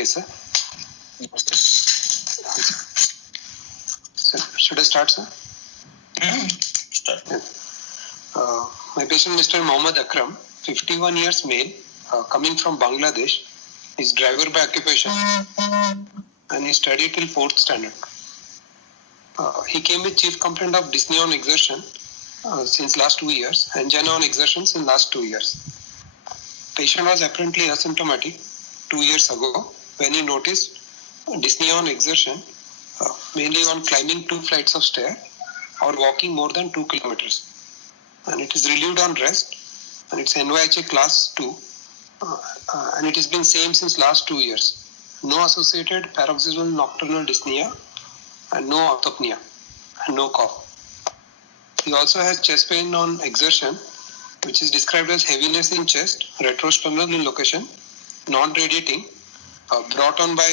case, sir. Sir, should I start, sir? Start. My patient, Mr. Mohammad Akram, 51 years male, coming from Bangladesh. He's driver by occupation and he studied till 4th standard. He came with chief complaint of dyspnea on exertion since last 2 years, angina on exertion since last 2 years. Patient was apparently asymptomatic 2 years ago when he noticed dyspnea on exertion, mainly on climbing 2 flights of stairs or walking more than 2 kilometers. And it is relieved on rest, and it's NYHA class 2, and it has been same since last 2 years. No associated paroxysmal nocturnal dyspnea and no orthopnea and no cough. He also has chest pain on exertion, which is described as heaviness in chest, retrosternal in location, non-radiating, brought on by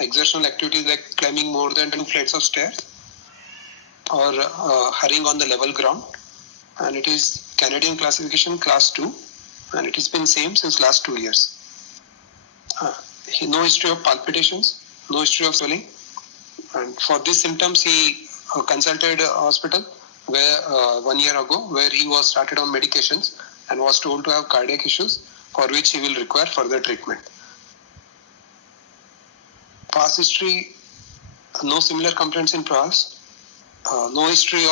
exertional activities like climbing more than 2 flights of stairs or hurrying on the level ground. And it is Canadian classification class 2, and it has been same since last 2 years. No history of palpitations, no history of swelling, and for these symptoms he consulted a hospital where 1 year ago, where he was started on medications and was told to have cardiac issues for which he will require further treatment. Past history, no similar complaints in past, no history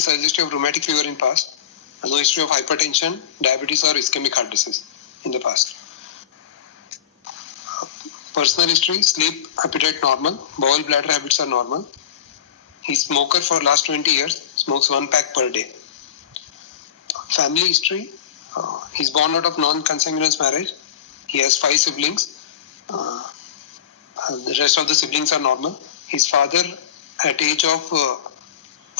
suggestive of rheumatic fever in past, no history of hypertension, diabetes or ischemic heart disease in the past. Personal history, sleep, appetite normal, bowel bladder habits are normal. He's smoker for last 20 years, smokes 1 pack per day. Family history, he's born out of non-consanguineous marriage. He has 5 siblings. The rest of the siblings are normal. His father at age of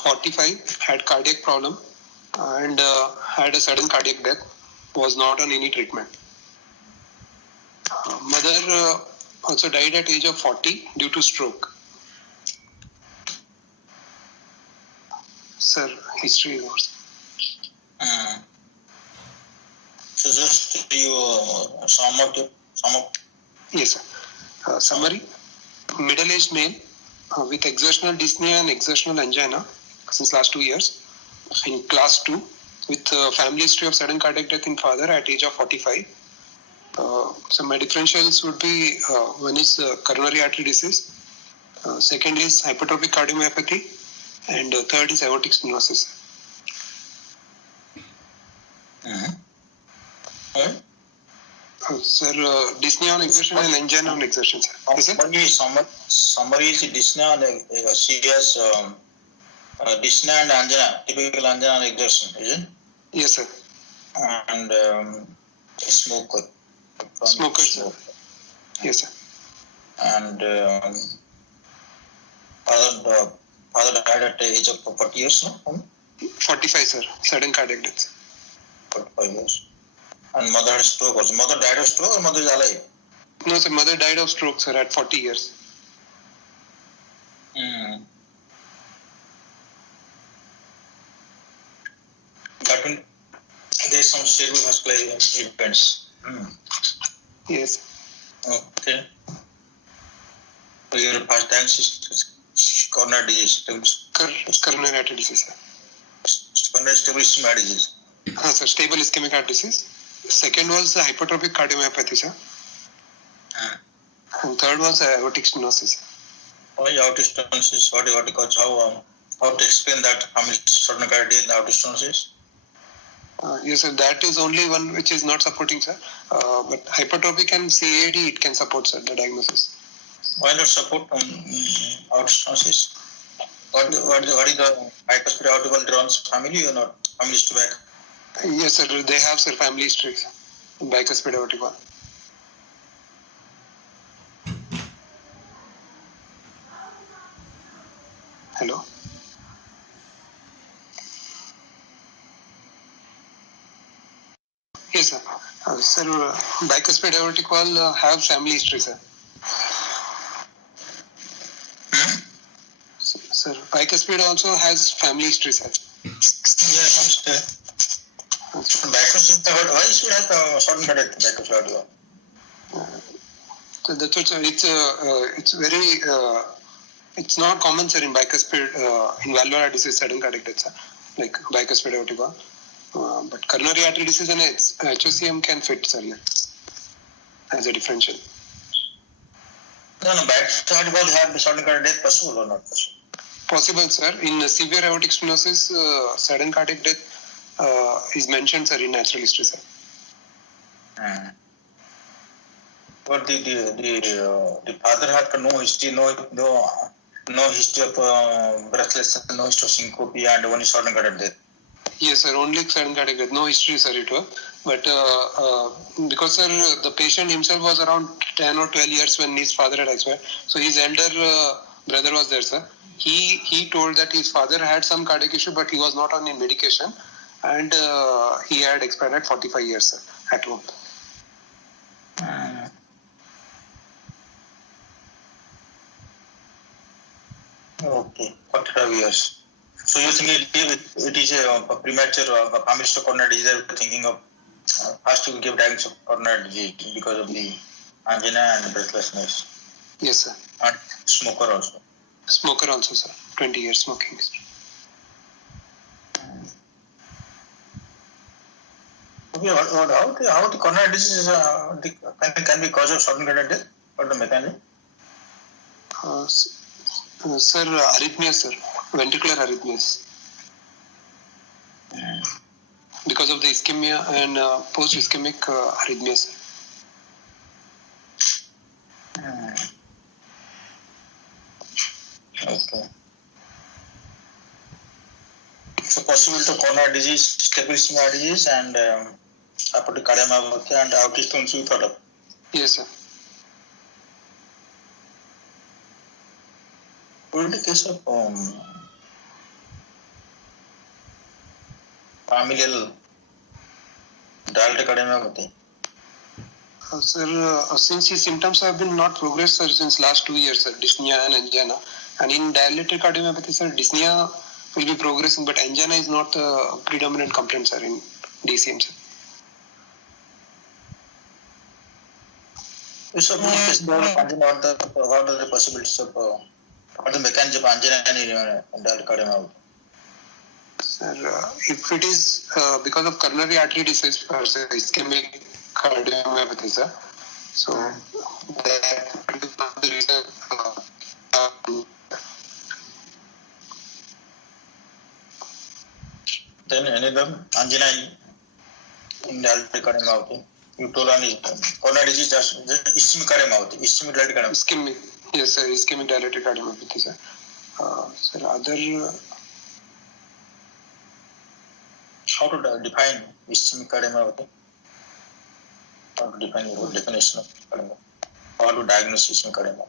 45 had cardiac problem and had a sudden cardiac death, was not on any treatment. Mother also died at age of 40 due to stroke. Sir, history was. So just you sum up. Yes, sir. Summary: middle-aged male with exertional dyspnea and exertional angina since last 2 years, in class 2, with family history of sudden cardiac death in father at age of 45. So my differentials would be, one is coronary artery disease, second is hypertrophic cardiomyopathy, and third is aortic stenosis. Sir, dyspnea on exertion and angina on exertion, sir. Yes, sir? Summary is dyspnea on serious dyspnea and angina, typical angina on exertion, isn't it? Yes, sir. And smoker. Smoker, sir. Yes, sir. And father died at the age of 40 years, no? 45, sir. Sudden cardiac death. 45 years. And mother had stroke also. Mother died of stroke or mother is alive? No, sir. Mother died of stroke, sir, at 40 years. That means there is some cerebrovascular events. Yes. Okay. So your past times is coronary disease. Coronary artery disease, sir. Coronary stable ischemic disease. Sir, stable ischemic heart disease. Second was hypertrophic cardiomyopathy, sir. And third was aortic stenosis. Why aortic stenosis? What cause? How to explain that? How much sudden cardiac and aortic stenosis? Yes, sir. That is only one which is not supporting, sir. But hypertrophic and CAD, it can support, sir, the diagnosis. Why not support aortic stenosis? What is the bicuspid aortic valve family or not? Family history back? Yes, sir. They have, sir, family history. Bicuspid aortic valve. Hello. Yes, sir. Sir, bicuspid aortic valve have family history, sir. Sir, bicuspid also has family history, sir. Yeah, bicuspid. Why should have sudden cardiac bicuspid aortic valve? So that's what, sir. It's very it's not common, sir, in bicuspid in valvular disease sudden cardiac death, sir, like bicuspid aortic. But coronary artery disease and HOCM can fit, sir, here as a differential. No, bicuspid will have sudden cardiac death possible or not possible? Possible, sir. In severe aortic stenosis, sudden cardiac death is mentioned, sir, in natural history, sir. But the father had no history, no history of breathlessness, no history of syncope, and only sudden cardiac death. Yes, sir. Only sudden cardiac death. No history, sir, it was. But because, sir, the patient himself was around 10 or 12 years when his father had expired. So his elder brother was there, sir. He told that his father had some cardiac issue, but he was not on any medication, and he had expired at 45 years, sir, at home. Okay, 45 years. So you think it is a premature family history of coronary disease that you're thinking of first to give diagnosis of coronary disease because of the angina and breathlessness? Yes, sir. And smoker also. Smoker also, sir. 20 years smoking. Okay, how the coronary disease can be cause of sudden cardiac death? What the mechanism? Sir, arrhythmias, sir. Ventricular arrhythmias. Because of the ischemia and post-ischemic arrhythmias. Okay. So possible to coronary disease, stable ischemic disease, and aortic cardiomyopathy and aortic stenosis you thought of? Yes, sir. In the case of familial dilated cardiomyopathy? Sir, since his symptoms have been not progressed, sir, since last 2 years, sir, dyspnea and angina. And in dilated cardiomyopathy, sir, dyspnea will be progressing, but angina is not a predominant complaint, sir, in DCM, sir. So, angina, what are the possibilities of what the mechanism of angina and dilated cardiomyopathy? Sir, if it is because of coronary artery disease, sir, ischemic cardiomyopathy, sir. So that is not the reason. Then another angina in dilated cardiomyopathy. You told on coronary disease just ischemic cardiomyopathy, ischemic dilated cardiomyopathy. Ischemic, yes, sir, ischemic dilated cardiomyopathy, sir. Sir, other. How to define ischemic cardiomyopathy? How to define your definition of cardiomyopathy? How to diagnose ischemic cardiomyopathy?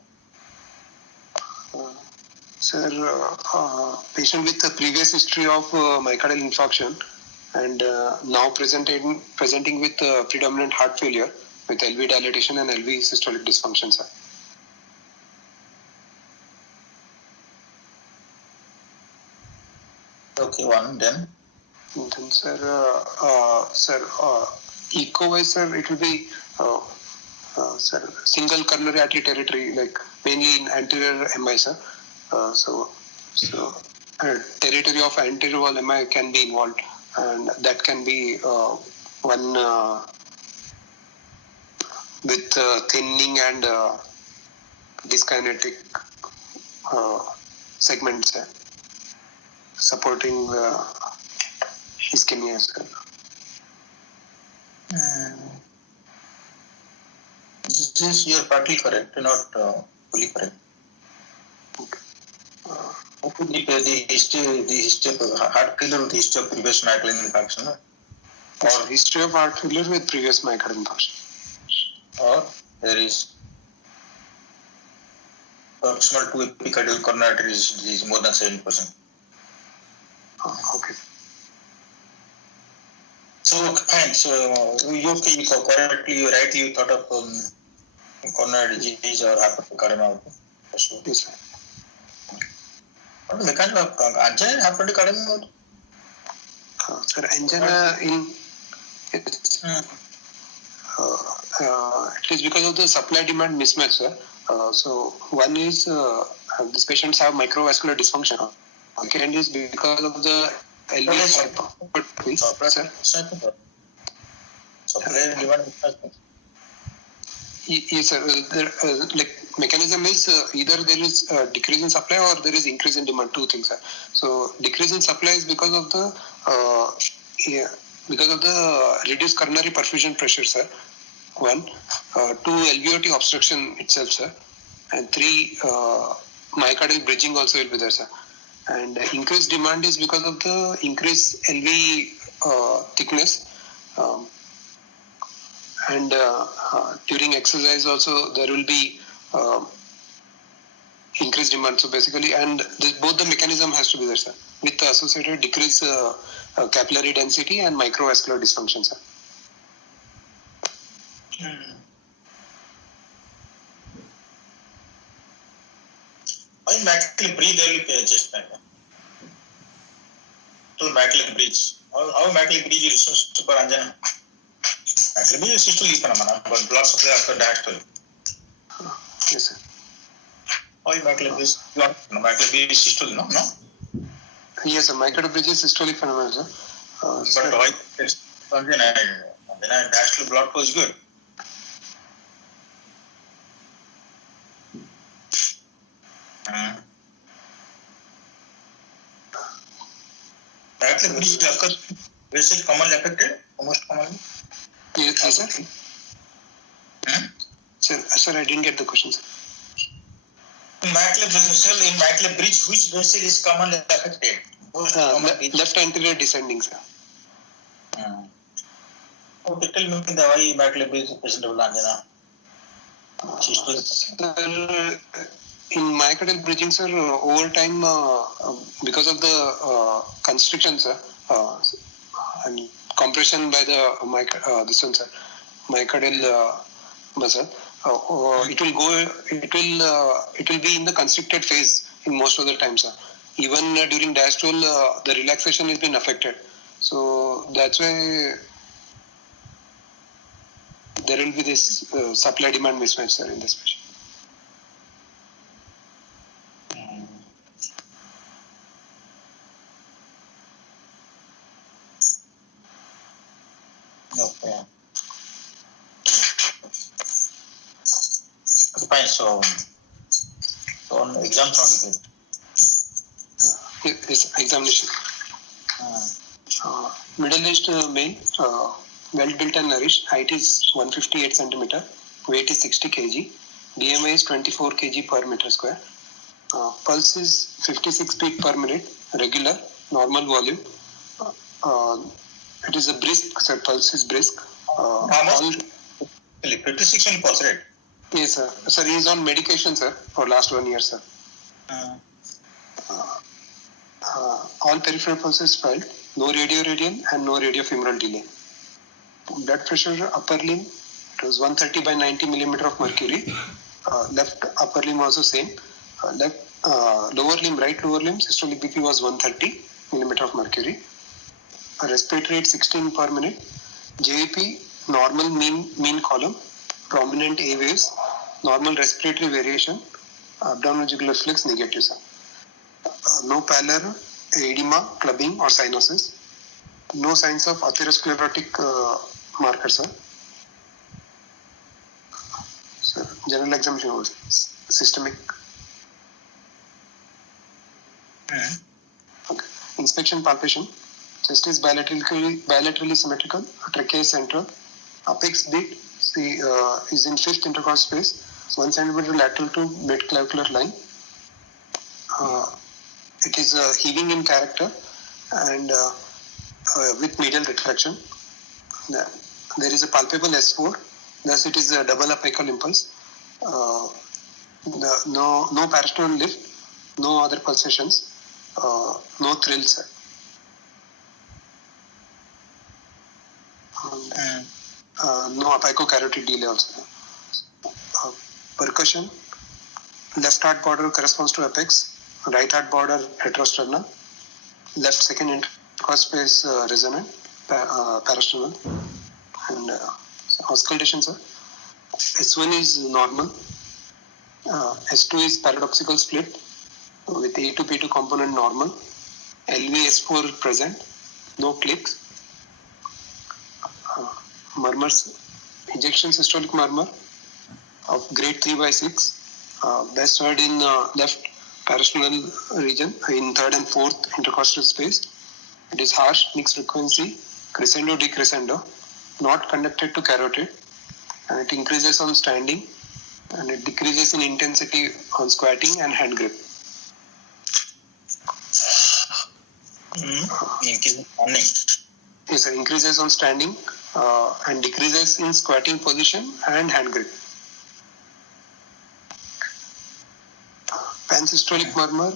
Sir, patient with a previous history of myocardial infarction and now presenting with predominant heart failure with LV dilatation and LV systolic dysfunction, sir. Okay, one then. Then, sir, echo-wise, sir, it will be, sir, single coronary artery territory, like mainly in anterior MI, sir. So territory of anterior wall MI can be involved, and that can be one with thinning and dyskinetic segments supporting ischemia, sir. This you are partly correct, not fully correct. Okay. What would be the history of heart failure with the history of previous myocardial infarction? Or history of heart failure with previous myocardial infarction. Or there is proximal to epicardial coronary artery disease more than 7%. Okay. So fine. So you correctly, you rightly you thought of coronary disease or hypertrophic cardiomyopathy. Yes, sir. What is the mechanism of angina and hypertrophic cardiomyopathy? Sir, angina in it is because of the supply-demand mismatch, sir. So one is these patients have microvascular dysfunction. Second is because of the LV hypertrophy, sir. Supply and demand mismatch. Yes, sir. Like mechanism is either there is decrease in supply or there is increase in demand. Two things, sir. So decrease in supply is because of the reduced coronary perfusion pressure, sir. One, two, LVOT obstruction itself, sir, and three, myocardial bridging also will be there, sir. And increased demand is because of the increased LV thickness. And during exercise also there will be increased demand. So basically, and both the mechanism has to be there, sir, with the associated decreased capillary density and microvascular dysfunction, sir. Why McLean Bridge developed chest pain? To McLean Bridge. How McLean Bridge is super Anjana? McLean Bridge is systole is phenomena, but blood supply after diastole. Yes, sir. Why McLean Bridge? McLean Bridge is systole, no? Yes, sir. Myocardial bridge is systolic phenomenon, sir. But why Anjana? Then diastole blood flow is good. McLean Bridge occurs basically commonly affected, most commonly. Yes, sir. Sir, I didn't get the question, sir. In McLean Bridge, which vessel is commonly affected? Left anterior descending, sir. Okay, tell me why McLean Bridge is present of Anjana. Sir, in myocardial bridging, sir, over time, because of the constriction, sir, and compression by the this one, sir, myocardial muscle, it will be in the constricted phase in most of the time, sir. Even during diastole, the relaxation has been affected. So that's why there will be this supply-demand mismatch, sir, in this patient. Okay. Fine. So on exam certificate. Yes, examination. Middle-aged male, well-built and nourished. Height is 158 centimeter. Weight is 60 kg. BMI is 24 kg per meter square. Pulse is 56 beat per minute. Regular, normal volume. It is a brisk, sir. Pulse is brisk. 56 on pulse rate. Yes, sir. Sir, he is on medication, sir, for last 1 year, sir. All peripheral pulses felt. No radioradial and no radiofemoral delay. Blood pressure, upper limb, it was 130 by 90 millimeter of mercury. Left upper limb also same. Lower limb, right lower limb, systolic BP was 130 millimeter of mercury. Respiratory rate 16 per minute. JVP, normal mean column, prominent A waves, normal respiratory variation, abdominal jugular flex negative, sir. No pallor, edema, clubbing or cyanosis. No signs of atherosclerotic marker, sir. Sir, general examination was systemic. Okay. Inspection palpation. Chest is bilaterally symmetrical. Trachea is central. Apex beat is in fifth intercostal space. 1 centimeter lateral to mid-clavicular line. It is heaving in character and with medial retraction. There is a palpable S4. Thus, it is a double apical impulse. No parasternal lift. No other pulsations. No thrills. No apicocarotid delay also. Percussion. Left heart border corresponds to apex. Right heart border retrosternal. Left second intercostal space resonant parasternal. And auscultation, sir. S1 is normal. S2 is paradoxical split with A to P2 component normal. LV-S4 present, no clicks. Murmurs, ejection systolic murmur of grade 3/6, best heard in left parasternal region in third and fourth intercostal space. It is harsh, mixed frequency, crescendo decrescendo, not conducted to carotid, and it increases on standing and it decreases in intensity on squatting and hand grip. Yes, sir, increases on standing and decreases in squatting position and hand grip. Pansystolic murmur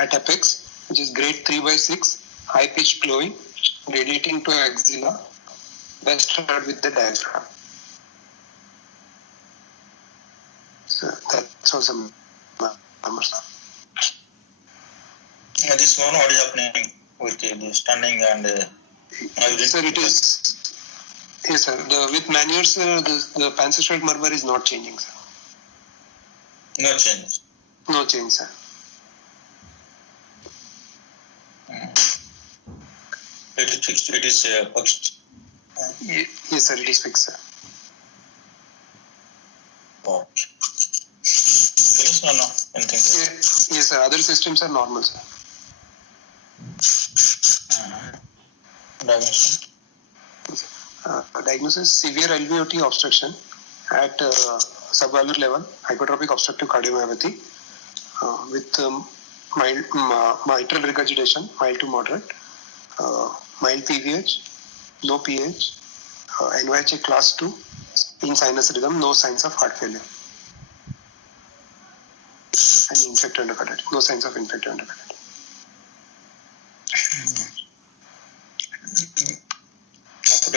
at apex, which is grade 3/6, high pitched blowing, radiating to axilla, best heard with the diaphragm. So that's also murmurs. This one, what is happening with the standing and sir, it is. Yes, sir. With Meniere's, the pansystolic murmur is not changing, sir. No change. No change, sir. It is fixed. It is fixed. Yes, sir. It is fixed, sir. Okay. Finish or no? Anything? Yes, sir. Other systems are normal, sir. Diagnosis. Diagnosis: severe LVOT obstruction at subvalvular level, hypertrophic obstructive cardiomyopathy with mild mitral regurgitation, mild to moderate, mild PVH, no PH, NYHA class 2 in sinus rhythm, no signs of heart failure, and infected endocarditis, no signs of infected endocarditis.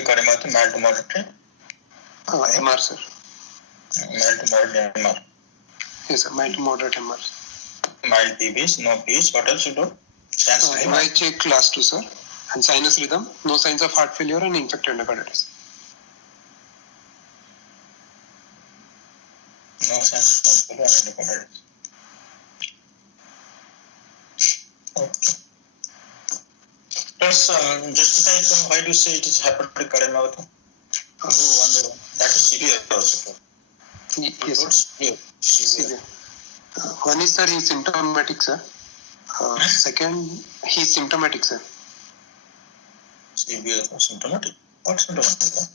Cardiomyopathy, mild to moderate. MR, sir. Mild to moderate MR. Yes, sir. Mild to moderate MR. Mild PVs, no PVs. What else you do? NYHA class 2, sir. And sinus rhythm, no signs of heart failure and infected endocarditis. No signs of heart failure and endocarditis. Okay. Plus, just why do you say it is hypertrophic cardiomyopathy? That is severe also. Yes, sir. Severe. One is, sir, he is symptomatic, sir. Second, he is symptomatic, sir. Severe symptomatic? What symptomatic?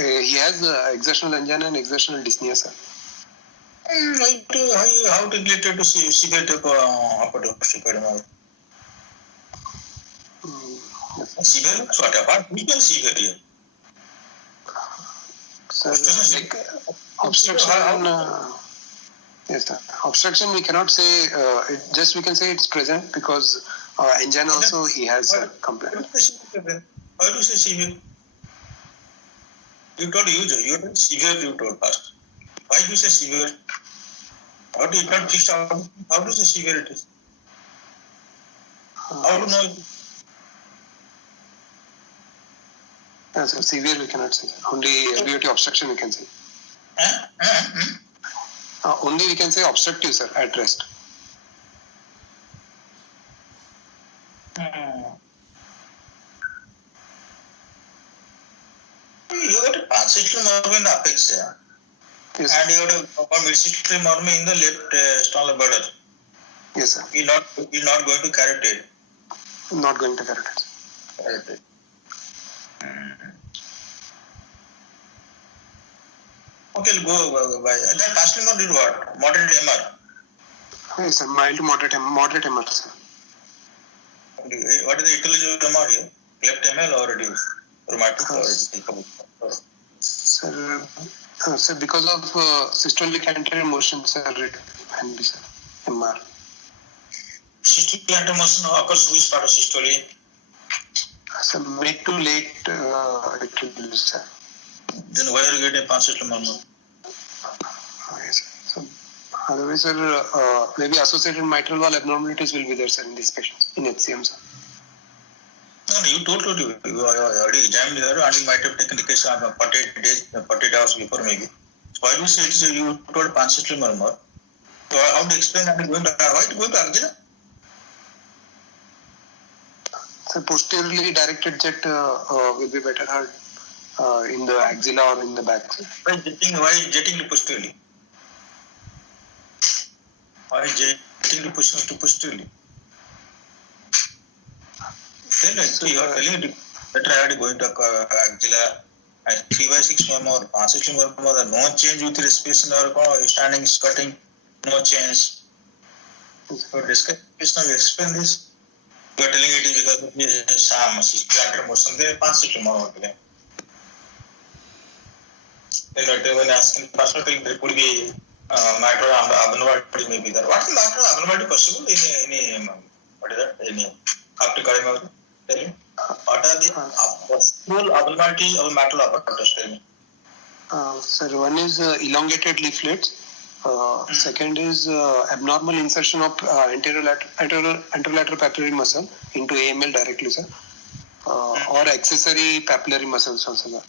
He has exertional angina and exertional dyspnea, sir. How it related to severe hypertrophic cardiomyopathy? Severe? What about severe here? Sir, obstruction. Yes, sir. Obstruction, we cannot say. We can say it's present because angina also he has a complaint. Why do you say severe? You told severe. You told first. Why do you say severe? How do you not fix out? How do you say severe it is? How do you know? Yes, sir. Severe we cannot say. Only LVOT obstruction we can say. Only we can say obstructive, sir, at rest. You got a pansystolic murmur in the apex, yes, and you got a midsystolic murmur in the left sternal border. Yes, sir. You're not going to carotid. Not going to carotid. Carotid. Okay, go by. That casting on did what? Moderate MR. Yes, sir. Mild to moderate MR, sir. What is the etiology of MR here? Cleft ML or it is rheumatic or Sir, because of systolic anterior motion, sir, it can be, sir, MR. Systolic anterior motion occurs which part of systole? Sir, mid to late, it will be, sir. Then why are you getting pansystolic murmur? Yes, sir. So, otherwise, sir, maybe associated mitral valve abnormalities will be there, sir, in these patients, in HCM, sir. No, you told you already examined there and you might have taken the case 48 days, 48 hours before maybe. So why do you say you told pansexual murmur? So how to explain that going to why to go to Arjuna? So posteriorly directed jet will be better heard in the axilla or in the back. Why jetting to posteriorly? Why jetting to posteriorly? Then you are telling it better had going to axilla and 3/6 murmur, pansexual murmur, no change with respiration or standing, squatting, no change. So discussion will explain this. You are telling it is because of the SAM, plantar motion, they pansexual murmur. Then when asking personal there could be matter of abnormality may be there. What is matter of abnormality possible in what is that? Any optic cardiomyopathy? Tell me. What are the possible abnormality of matter of apparatus? Tell me. Sir, one is elongated leaflets. Second is abnormal insertion of anterolateral papillary muscle into AML directly, sir. Or accessory papillary muscles also, sir.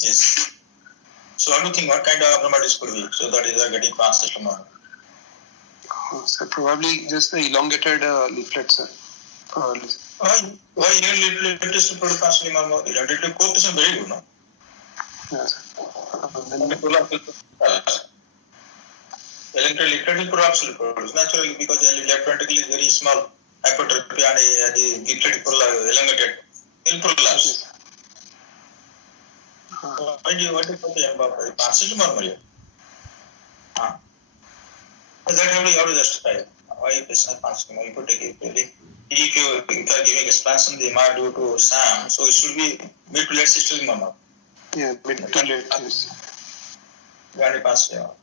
Yes. So what do you think? What kind of abnormalities could be? So that is getting pansexual murmur. So probably just the elongated leaflets, sir. Why leaflet is to produce pansexual murmur? Elongated corpus is very good, no? Yes. Electrical leaflet is produced naturally because the left ventricle is very small. Hypertrophy and the leaflet is elongated. Will prolapse. Why do you want to put the pansexual murmur? That how to justify why it is not pansexual murmur. You could take it really. If you are giving expansion the MR due to SAM, so it should be mid to late systolic murmur. Yeah, mid to late, yes. Very pansexual.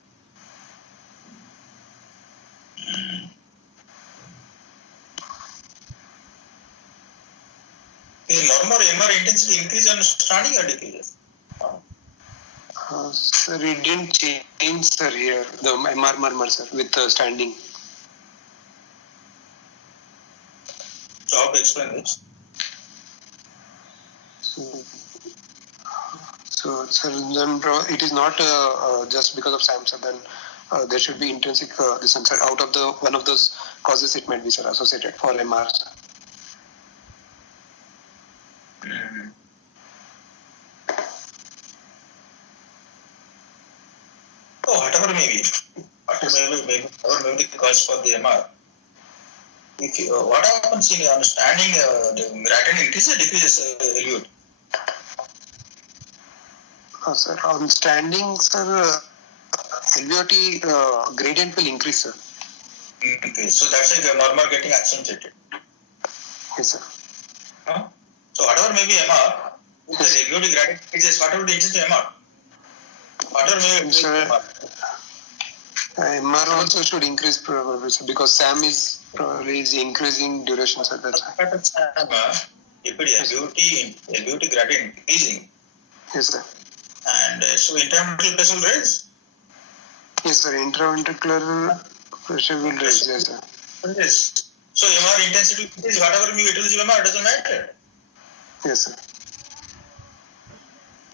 Is normal MR intensity increase on standing or decrease? Sir, it didn't change, sir, here, the MR murmur, sir, with standing. So how to explain this? So sir, then it is not just because of SAM, sir, then there should be intrinsic listen, sir, out of the one of those causes it might be, sir, associated for MR, sir. Oh, whatever may be, whatever may be the cause for the MR. If you, what happens in understanding the gradient increases or decreases LVOT? Sir, on standing, sir, LVOT gradient will increase, sir. Okay, so that's why the murmur getting accentuated. Yes, sir. So whatever may be MR, if the LVOT gradient increases, whatever the intensity MR? Whatever may be MR. MR also should increase probably, sir, because SAM is probably increasing duration, sir. That's why. If it is LVOT gradient increasing. Yes, sir. And so intraventricular pressure will raise? Yes, sir. Intraventricular pressure will raise, yes, sir. Yes. So MR intensity is whatever may be utilized MR, doesn't matter. Yes, sir.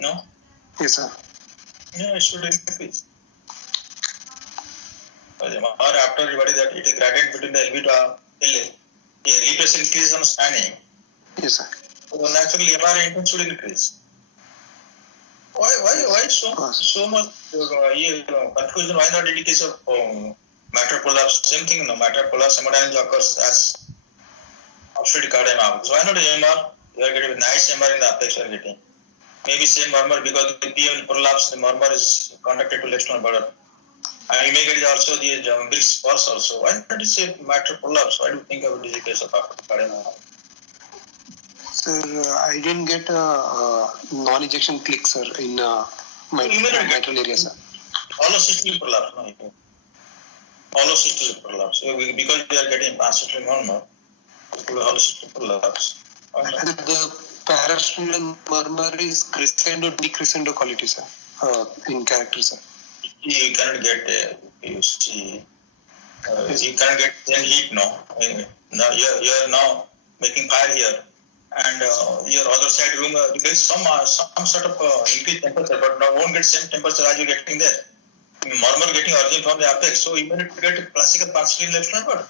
No? Yes, sir. Yeah, it should increase. Or after everybody that it is gradient between the LV to LA. The repressure increase on standing. Yes, sir. So naturally MR intensity should increase. Why so much confusion? Why not in the case of matter prolapse? Same thing, no matter prolapse hemodynamics occurs as obstructive cardiomyopathy. So why not MR? You are getting a nice MR in the apex you are getting. Maybe same murmur because the PM prolapse, the murmur is conducted to external border. And you may get also the Briggs pulse also. Why not you say matter prolapse? Why do you think about this case of cardiomyopathy? Sir, I didn't get a non-ejection click, sir, in my mitral area, sir. Hollow-systolic prolapse, no? Hollow-systolic prolapse. Because they are getting pansexual murmur, hollow-systolic prolapse. The parasternal murmur is crescendo decrescendo quality, sir, in character, sir. You cannot get you see. You can't get then heat now. Now you're now making fire here, and your other side room there is some sort of increased temperature, but now won't get same temperature as you're getting there. Murmur getting origin from the apex, so you need to get classical partially electron.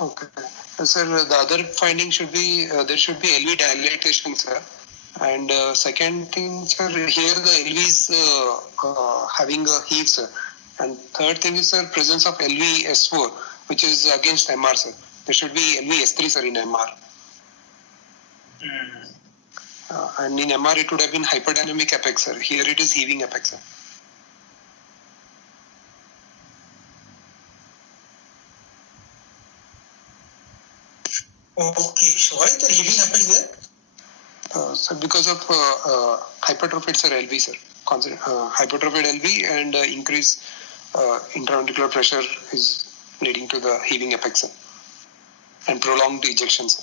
Okay. Sir, the other finding should be there should be LV dilatation, sir. And second thing, sir, here the LV is having a heave, sir. And third thing is, sir, presence of LV S4, which is against MR, sir. There should be LV S3, sir, in MR. And in MR, it would have been hyperdynamic apex, sir. Here it is heaving apex, sir. Okay, so why is the heaving apex there? So because of hypertrophied, sir, LV, sir. Hypertrophied LV and increased intraventricular pressure is leading to the heaving apex, sir. And prolonged ejection, sir.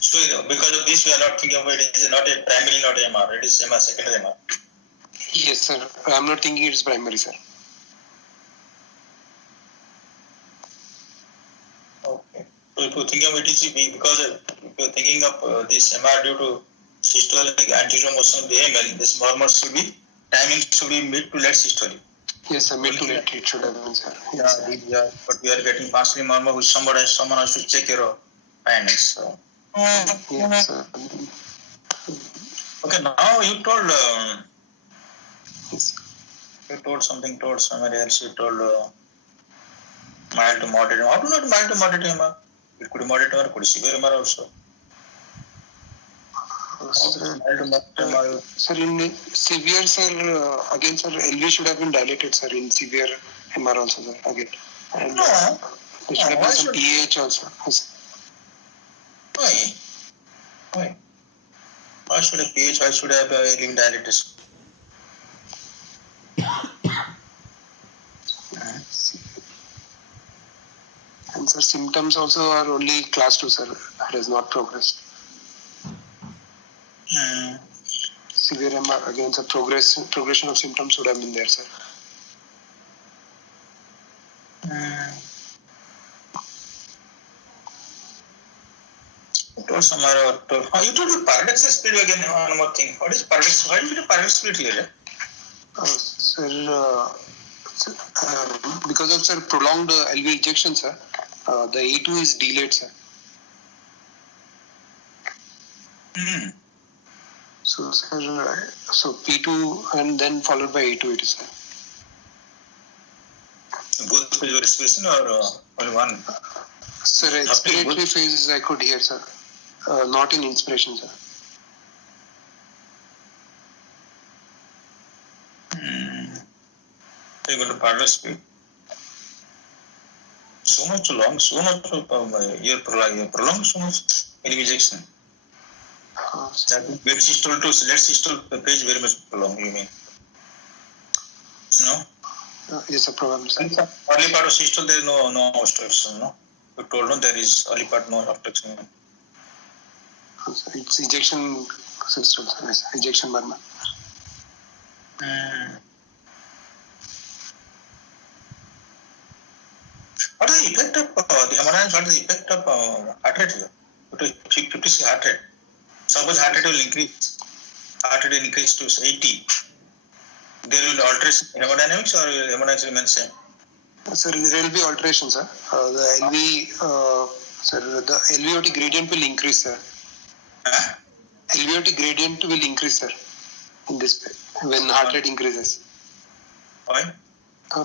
So because of this, we are not thinking about it is not a primary, not a MR. It is MR, secondary MR. Yes, sir. I am not thinking it is primary, sir. Okay. So if you think of ETCB, because if you are thinking of this MR due to systolic anterior motion of the AML, this murmur should be, timing should be mid to late systolic. Yes, sir. Mid to late it should have been, sir. Yes, sir. But we are getting partially murmur which someone has to check your findings. So. Yes, sir. Okay, now you told Yes. you told somebody else. You told mild to moderate. How do not mild to moderate MR? It could be moderate or could be severe MR also. Sir, in severe, sir, again, sir, LV should have been dilated, sir, in severe MR also, sir, again. And there should have been some PH also. Yes. Why? Why should a PH? Why should I have a LV dilatation? And sir, symptoms also are only class 2, sir. It has not progressed. Severe MR, again, sir, progression of symptoms would have been there, sir. You told you told the paradoxal split again. One more thing. What is paradox? Why do you do paradoxal split here? Sir, because of, sir, prolonged LV ejection, sir, the A2 is delayed, sir. So, sir, so P2 and then followed by A2 it is, sir. Both phase were expression or only one? Sir, expiratory phase I could hear, sir. Not in inspiration, sir. You got a paradox split. So much long, year prolonged so much LV ejection. That late systole to late systole page very much prolonged, you mean? No? Yes, sir, probably, sir. Early part of systole there is no obstruction, no? You told no, there is early part no obstruction. It's ejection system, sir. Yes, ejection murmur. What is the effect of the hemodynamics? What is the effect of heart rate here? 56 heart rate. Suppose heart rate will increase. Heart rate will increase to 80. There will be alteration in hemodynamics or hemodynamics remain same? Sir, there will be alteration, sir. The LVOT gradient will increase, sir. LVOT gradient will increase, sir, in this when heart rate increases. Why?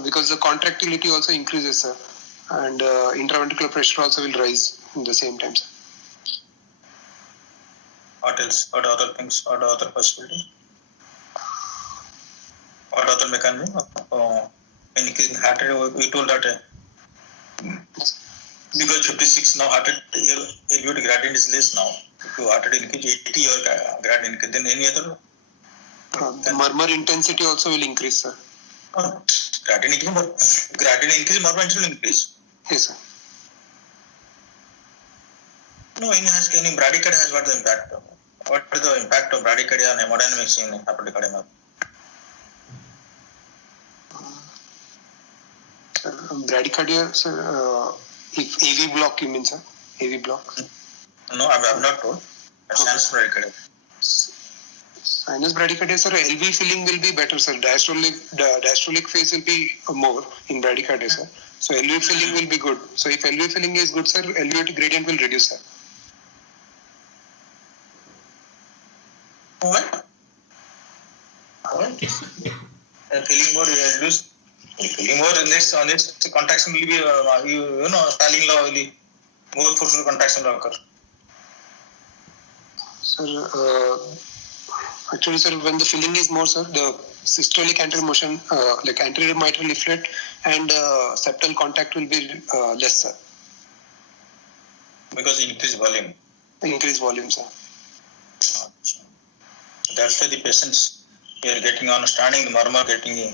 Because the contractility also increases, sir, and intraventricular pressure also will rise in the same time, sir. What else? What other things? What other possibilities? What other mechanism? In increasing heart rate, we told that because 56 now heart rate, LVOT gradient is less now. If you heart rate increase 80 or gradient increase, then any other? The murmur intensity also will increase, sir. Gradient increase, murmur intensity will increase. Yes, sir. No, any bradycardia has what the impact? What is the impact of bradycardia on hemodynamics in hepatic cardiomyopathy? Sir, bradycardia, sir, if AV block, you mean, sir? AV block? No, I'm not told. Sinus bradycardia. Sinus bradycardia, sir, LV filling will be better, sir. Diastolic phase will be more in bradycardia, sir. So LV filling will be good. So if LV filling is good, sir, LVOT gradient will reduce, sir. What? Feeling more reduced. Feeling more in this on this contraction will be Stalin law will be more forceful contraction will occur. Sir, actually, sir, when the filling is more, sir, the systolic anterior motion, like anterior mitral leaflet and septal contact will be less, sir. Because increased volume. Increased volume, sir. That's why the patients are getting on standing, the murmur getting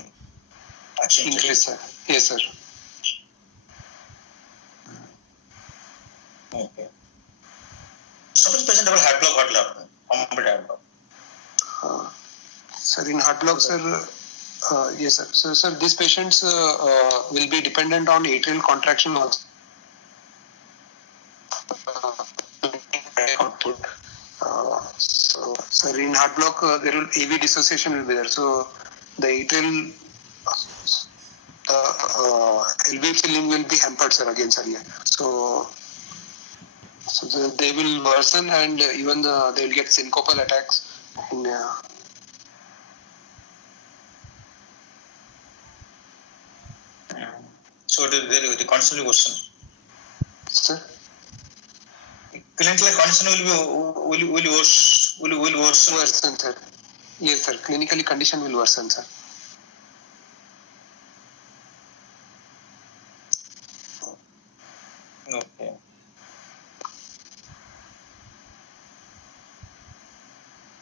action. Increase, sir. Yes, sir. Okay. Suppose patient have heart block, complete heart block. Sir, in heart block, sir, yes, sir. So, sir, these patients will be dependent on atrial contraction also. Output. So, sir, in heart block, there will AV dissociation will be there. So, the atrial LV filling will be hampered, sir, again, sir. Yeah. So they will worsen and even they will get syncopal attacks. In, so the constantly worsen. Sir? Clinical condition will worsen. Worsen, sir. Yes, sir. Clinically condition will worsen, sir. Okay.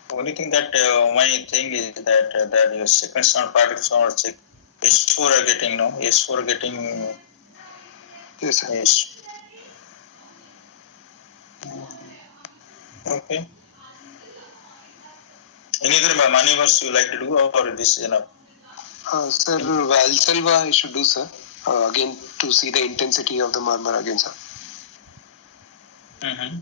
The only thing that my thing is that your second sound part of sound check S4 are getting S4 are getting Yes, sir. yes. Okay. Any other maneuvers you like to do or this enough? Sir, Valsalva I should do, sir. Again to see the intensity of the murmur again, sir. Mm-hmm.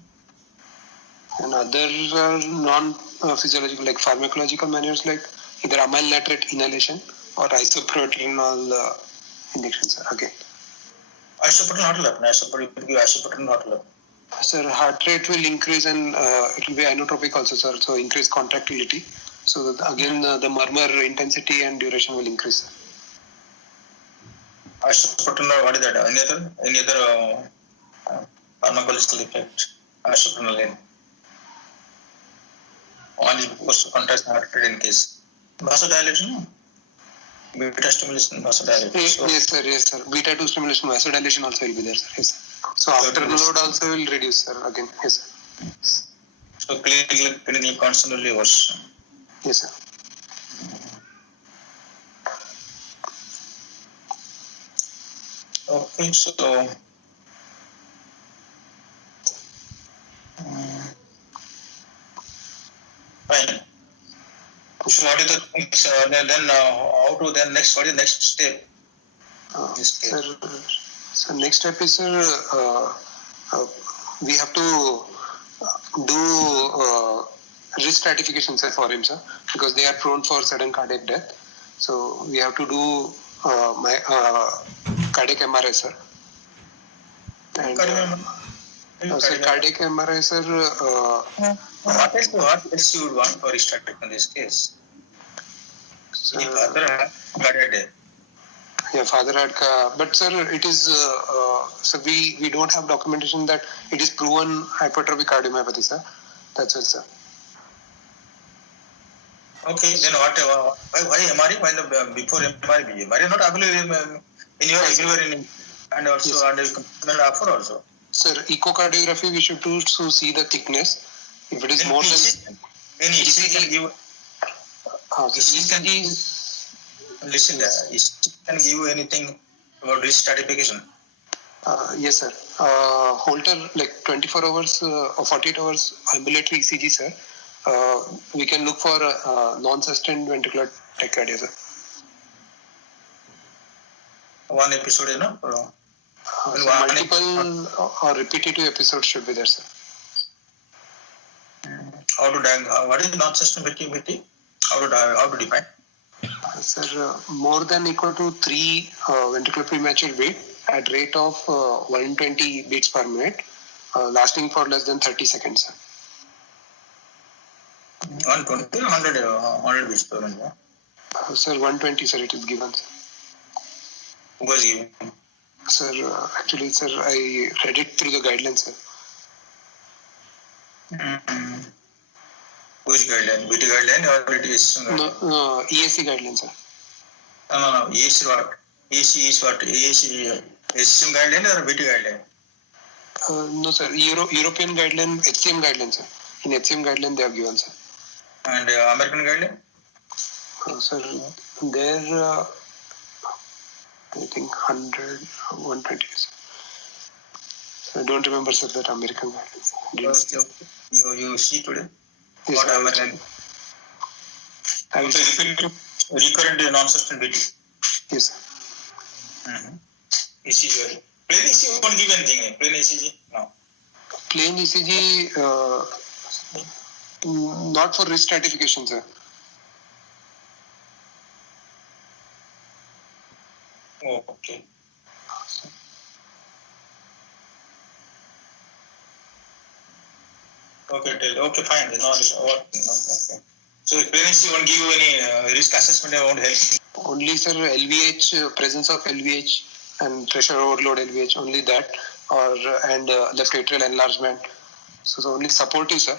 And others are non-physiological, like pharmacological maneuvers, like either amyl nitrate inhalation or isoproterenol injection, sir. Again. Isoproterenol not left. Sir, heart rate will increase and it will be inotropic also, sir. So increase contractility. So that again, the murmur intensity and duration will increase, sir. Isoproterenol, what is that? Any other pharmacological effect? Isoproterenol. One is post contraction heart rate in case. Vasodilation? Beta stimulation, vasodilation. Yes, sir. Beta 2 stimulation, vasodilation also will be there, sir. Yes, sir. So after load also will reduce, sir. Again, yes, sir. So clinically constantly worse. Yes, sir. Okay, so fine. So what is the things, then how to then next? What is the next step? Sir, next step is, sir, we have to do risk stratification, sir, for him, sir, because they are prone for sudden cardiac death. So we have to do cardiac MRI, sir. And sir, cardiac MRI, sir. What else you would want for risk stratification in this case? Father had cardiac death. Yeah, father had, but sir, it is, so we don't have documentation that it is proven hypertrophic cardiomyopathy, sir. That's it, sir. Okay, then why MRI? Why before MRI? MRI not available in your everywhere and also yes. And offer also. Sir, echocardiography we should do to see the thickness. If it is more than ECG can give. ECG. Listen, ECG can give you anything about risk stratification. Yes, sir. Holter, like 24 hours or 48 hours ambulatory ECG, sir. We can look for non-sustained ventricular tachycardia, sir. one episode, So multiple or repetitive episodes should be there, sir. How to what is non-sustainability? How to define? Sir, more than equal to 3 ventricular premature beat at rate of 120 beats per minute, lasting for less than 30 seconds, sir. 120 or 100 beats per minute? Sir, 120, sir, it is given, sir. Who was given? Sir, actually, sir, I read it through the guidelines, sir. Which guideline? BT guideline or it is? No, ESC guidelines, sir. No. ESC what? ESC is what? ESC SCM guideline or BT guideline? No, sir. European guideline, HCM guidelines, sir. In HCM guideline, they have given, sir. And American guideline? Sir, there, I think 100, 120. I don't remember, sir, that American guidelines. You see today? Yes, what American? I will recurrent non-sustained BT. Yes, sir. ECG. Plain ECG won't give anything. Plain ECG? No. Plain ECG, not for risk stratification, sir. Oh, okay. Okay, fine. No, what? Okay. So, plain ECG won't give you any risk assessment. It won't help. Only, sir, LVH, presence of LVH and pressure overload LVH, only that, and left atrial enlargement. So only supportive, sir,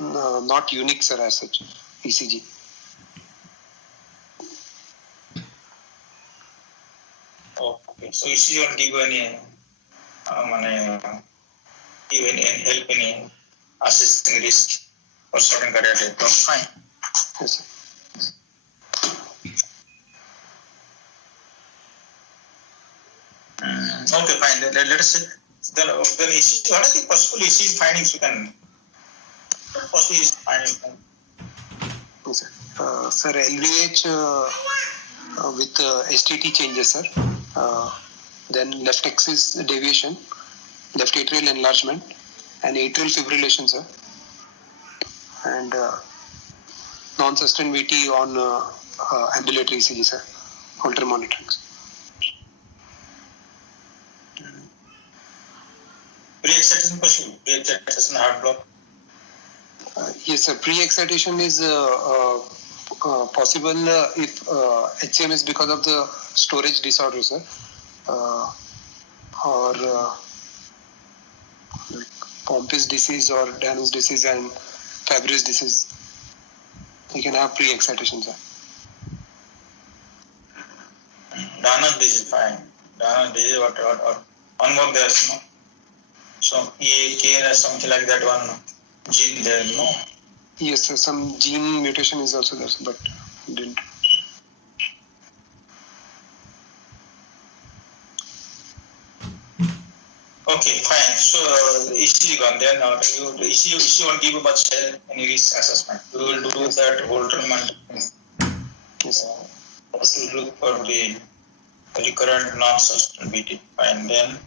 not unique, sir, as such, ECG. Okay, so ECG won't give you any, help in assessing risk or certain cardiac death. That's fine. Yes, sir. Okay, fine. Let us see. Then ECG, what are the possible ECG findings you can? Possible ECG findings? Yes, sir. Sir, LVH with STT changes, sir. Then left axis deviation, left atrial enlargement, and atrial fibrillation, sir. And non-sustained VT on ambulatory ECG, sir. Holter monitoring. Pre-excitation possible. Pre-excitation heart block. Yes, sir. Pre-excitation is possible if HCM is because of the storage disorder, sir, or Pompe's disease or Danos disease and Fabry's disease. You can have pre-excitation, sir. Danos disease, fine. Danos disease, what? One more there, no? So EAK or something like that one gene there, no? Yes, sir. Some gene mutation is also there, but didn't. Okay, fine. So ECG gone. Then ECG won't give you much any risk assessment. We will do that Holter monitoring. Yes. First we look for the recurrent non-sustained BT. Fine. Then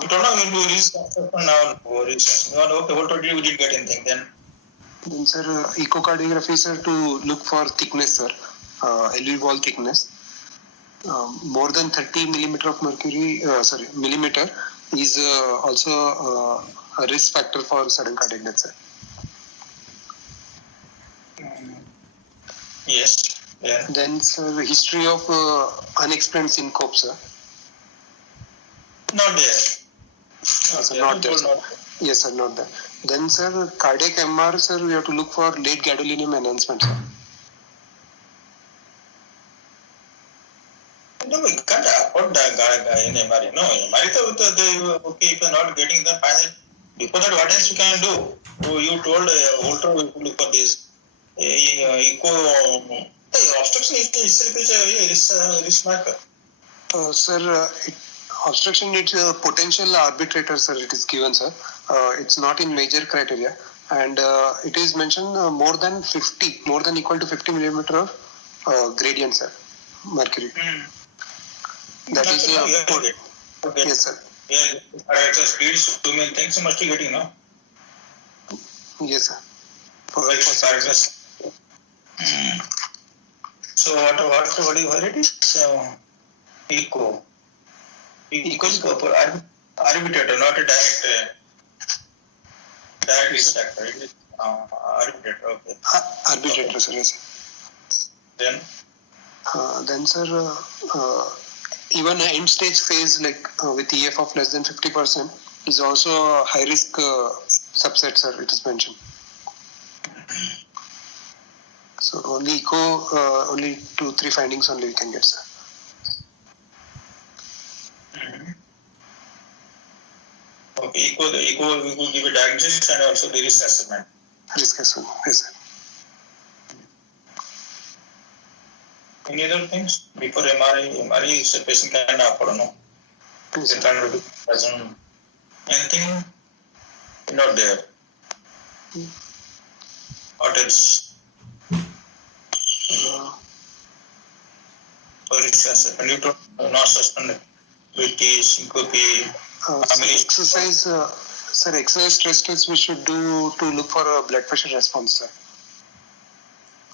we don't know when do risk assessment now. Okay, Holter we didn't get anything. Then, sir, echocardiography, sir, to look for thickness, sir, LV wall thickness. More than 30 millimeter of mercury, millimeter is also a risk factor for sudden cardiac death, sir. Yes. Yeah. Then, sir, history of unexplained syncope, sir. Not there. Sir, not there, sir. Yes, sir, not there. Then, sir, cardiac MR, sir, we have to look for late gadolinium enhancement, sir. No, we can't afford that in MRI. No, MRI, okay, if you're not getting the final, before that, what else you can do? So you told Holter to look for this. Obstruction itself is a risk marker. Sir, obstruction is a potential arbitrator, sir, it is given, sir. It's not in major criteria. And it is mentioned more than equal to 50 millimeter of gradient, sir, mercury. That is Okay. yes, sir. Yeah, it's a speed, so many things you must be getting, no? Yes, sir. Like paragraphs. So what it is? Eco. Eco is arbitrator, not a direct instructor. It is arbitrator. Okay. Arbitrator, sir. Yes. Then, sir, even an end stage phase like with EF of less than 50% is also a high risk subset, sir. It is mentioned. So only echo, only 2-3 findings only we can get, sir. Okay, echo we will give a diagnosis and also the risk assessment. Risk assessment, yes, sir. Any other things before MRI? MRI is a patient can afford, no? Yes, anything not there. What else? Risk assessment. You don't not suspended. VT, syncope. Exercise, sir, exercise stress tests we should do to look for a blood pressure response, sir.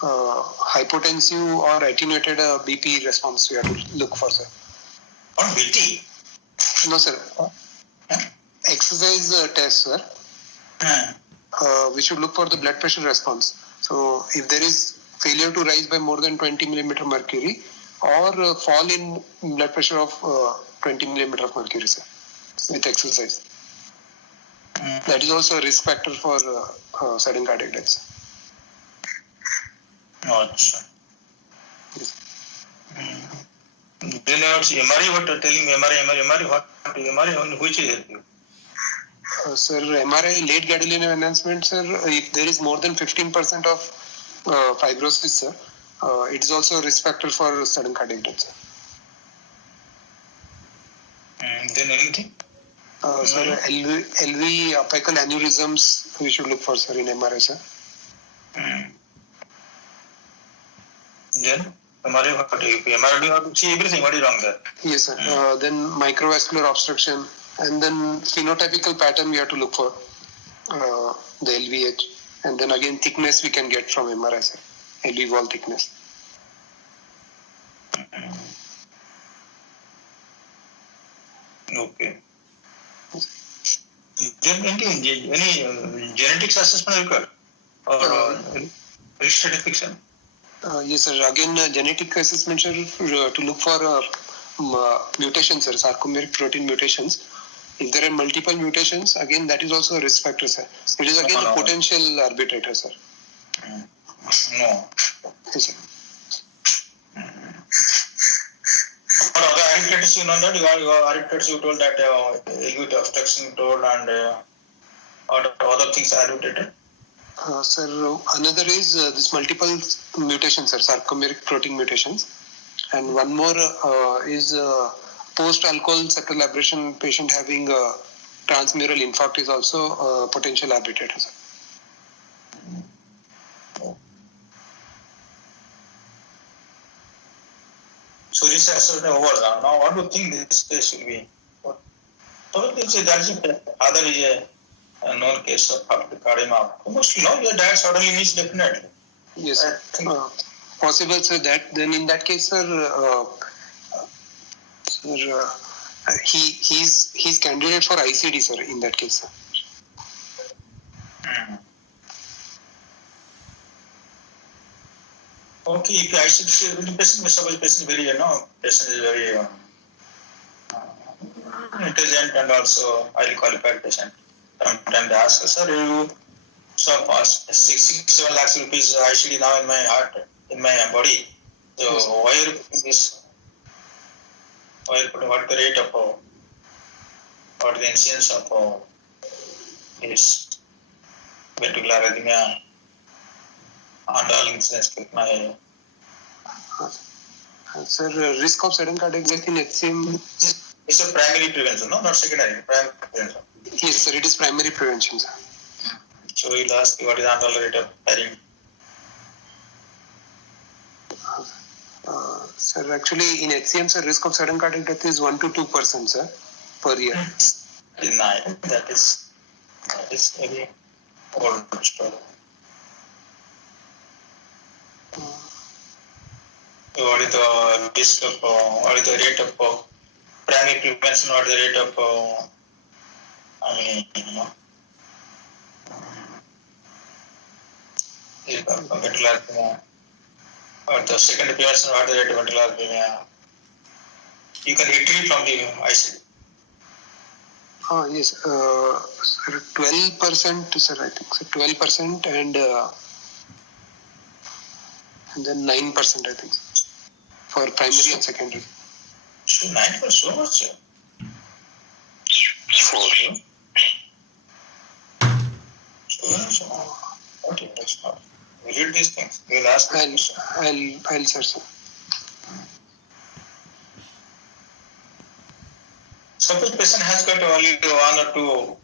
Hypotensive or attenuated BP response we have to look for, sir. On VT? No, sir. Exercise test, sir. We should look for the blood pressure response. So if there is failure to rise by more than 20 millimeter mercury or fall in blood pressure of 20 millimeter of mercury, sir, with exercise. That is also a risk factor for sudden cardiac death. Yes. Then MRI, what are telling MRI, what, which is it? Sir, MRI, late gadolinium enhancement, sir, if there is more than 15% of fibrosis, sir, it is also a risk factor for sudden cardiac death, sir. Then anything? Sir, LV apical aneurysms we should look for, sir, in MRI, sir. Then MRI, you have to see everything. What is wrong there? Yes, sir. Then microvascular obstruction, and then phenotypical pattern we have to look for, the LVH, and then again thickness we can get from MRI, sir. LV wall thickness. Okay. Then any genetics assessment required or risk fiction? Yes, sir. Again, genetic assessment, sir, to look for mutations, sir, sarcomeric protein mutations. If there are multiple mutations, again, that is also a risk factor, sir. It is again a potential arbitrator, sir. No. Yes, sir. What other arbitrators you know that? You arbitrators you told that LV obstruction you told and other things are arbitrated? Sir, another is this multiple mutations, sir, sarcomeric protein mutations. And one more is post-alcohol septal abrasion patient having transmural infarct is also potential arbitrator, sir. So this is over now. What do you think this case will be? So there is other is a known case of cardiomyopathy. Mostly, no, your diet suddenly means definitely. Yes, sir. Possible, sir. That then in that case, sir, he's candidate for ICD, sir. In that case, sir. Okay, if I should say, the patient is very, patient is very intelligent and also highly qualified patient. Sometimes they ask, sir, you so 6-7 lakhs rupees ICD now in my heart, in my body. So why are you putting this? Why are you putting what the rate of what the incidence of this ventricular arrhythmia and all incidents with my sir, risk of sudden cardiac death in HCM. It's a primary prevention, no, not secondary. Primary prevention. Yes, sir. It is primary prevention, sir. So we'll ask what is the rate of carrying. Sir, actually in HCM, sir, risk of sudden cardiac death is 1 to 2%, sir, per year. Nine. That is very old story. What is the risk of? What is the rate of primary prevention? What is the rate of? Ventricular arrhythmia. Or the secondary prevention? What is the rate of ventricular arrhythmia? You can retrieve from the ICD. Yes, sir, 12%, sir, I think, sir, 12% and then 9%, I think, for primary and secondary. So 9%, so much. 4. So what it is not. We read these things. We'll ask. I'll search, sir. Suppose patient has got only 1 or 2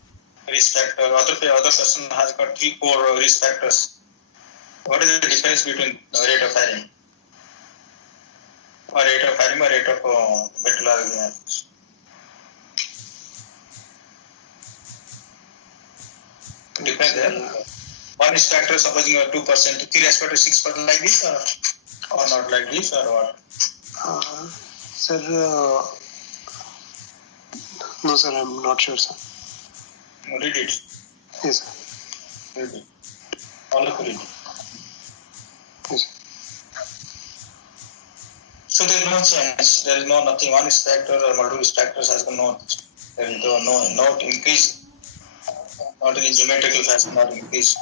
risk factors, other person has got 3-4 risk factors. What is the difference between rate of firing? Or rate of firing or rate of ventricular arrhythmia? Depends there. One risk factor, supposing you are 2%, 3 risk factor 6% like this or not like this or what? Sir, no, sir, I'm not sure, sir. Read it. Yes, sir. Read it. All of it. Yes, sir. So there is no change. There is nothing. One risk factor or multiple risk factors has been there is no increase. Not in geometrical fashion, not increase.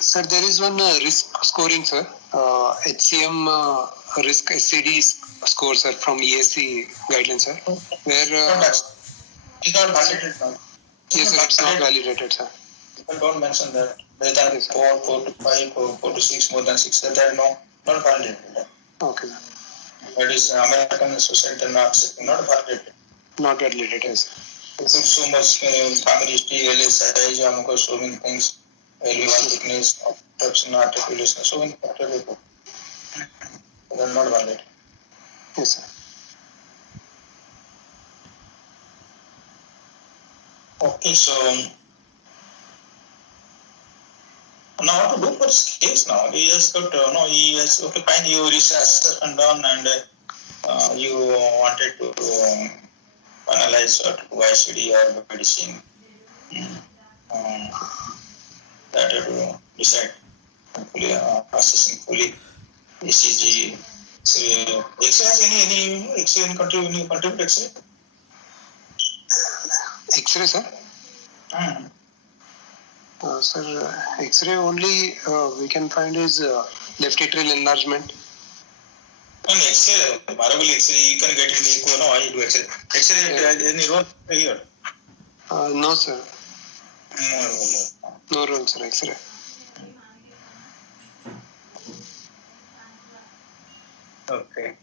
Sir, there is one risk scoring, sir. HCM risk SCD score, sir, from ESC guidelines, sir. Where it's not validated now. Yes, sir, it's not validated, sir. People don't mention that. There are 4, 4 to 5, 4 to 6, more than 6. That are not validated. Okay, sir. That is American Society not validated. Not validated, yes, sir. So much family history, LSI, so many things, LV1 thickness, obstruction, articulation, so many factors. They are not validated. Yes, sir. Okay, so now what to do for this case now? He has got, okay, fine, you research assessment done and you wanted to analyze or to ICD or medicine. That you to decide, fully, assessing fully, ECG, X-ray. X-ray has any X-ray contribute X-ray? X-ray, sir? Sir, X-ray only we can find is left atrial enlargement. X-ray, variable X-ray, you can get in echo, no, I do X-ray. X-ray, any role here? No, sir. No No role, sir, X-ray. Okay.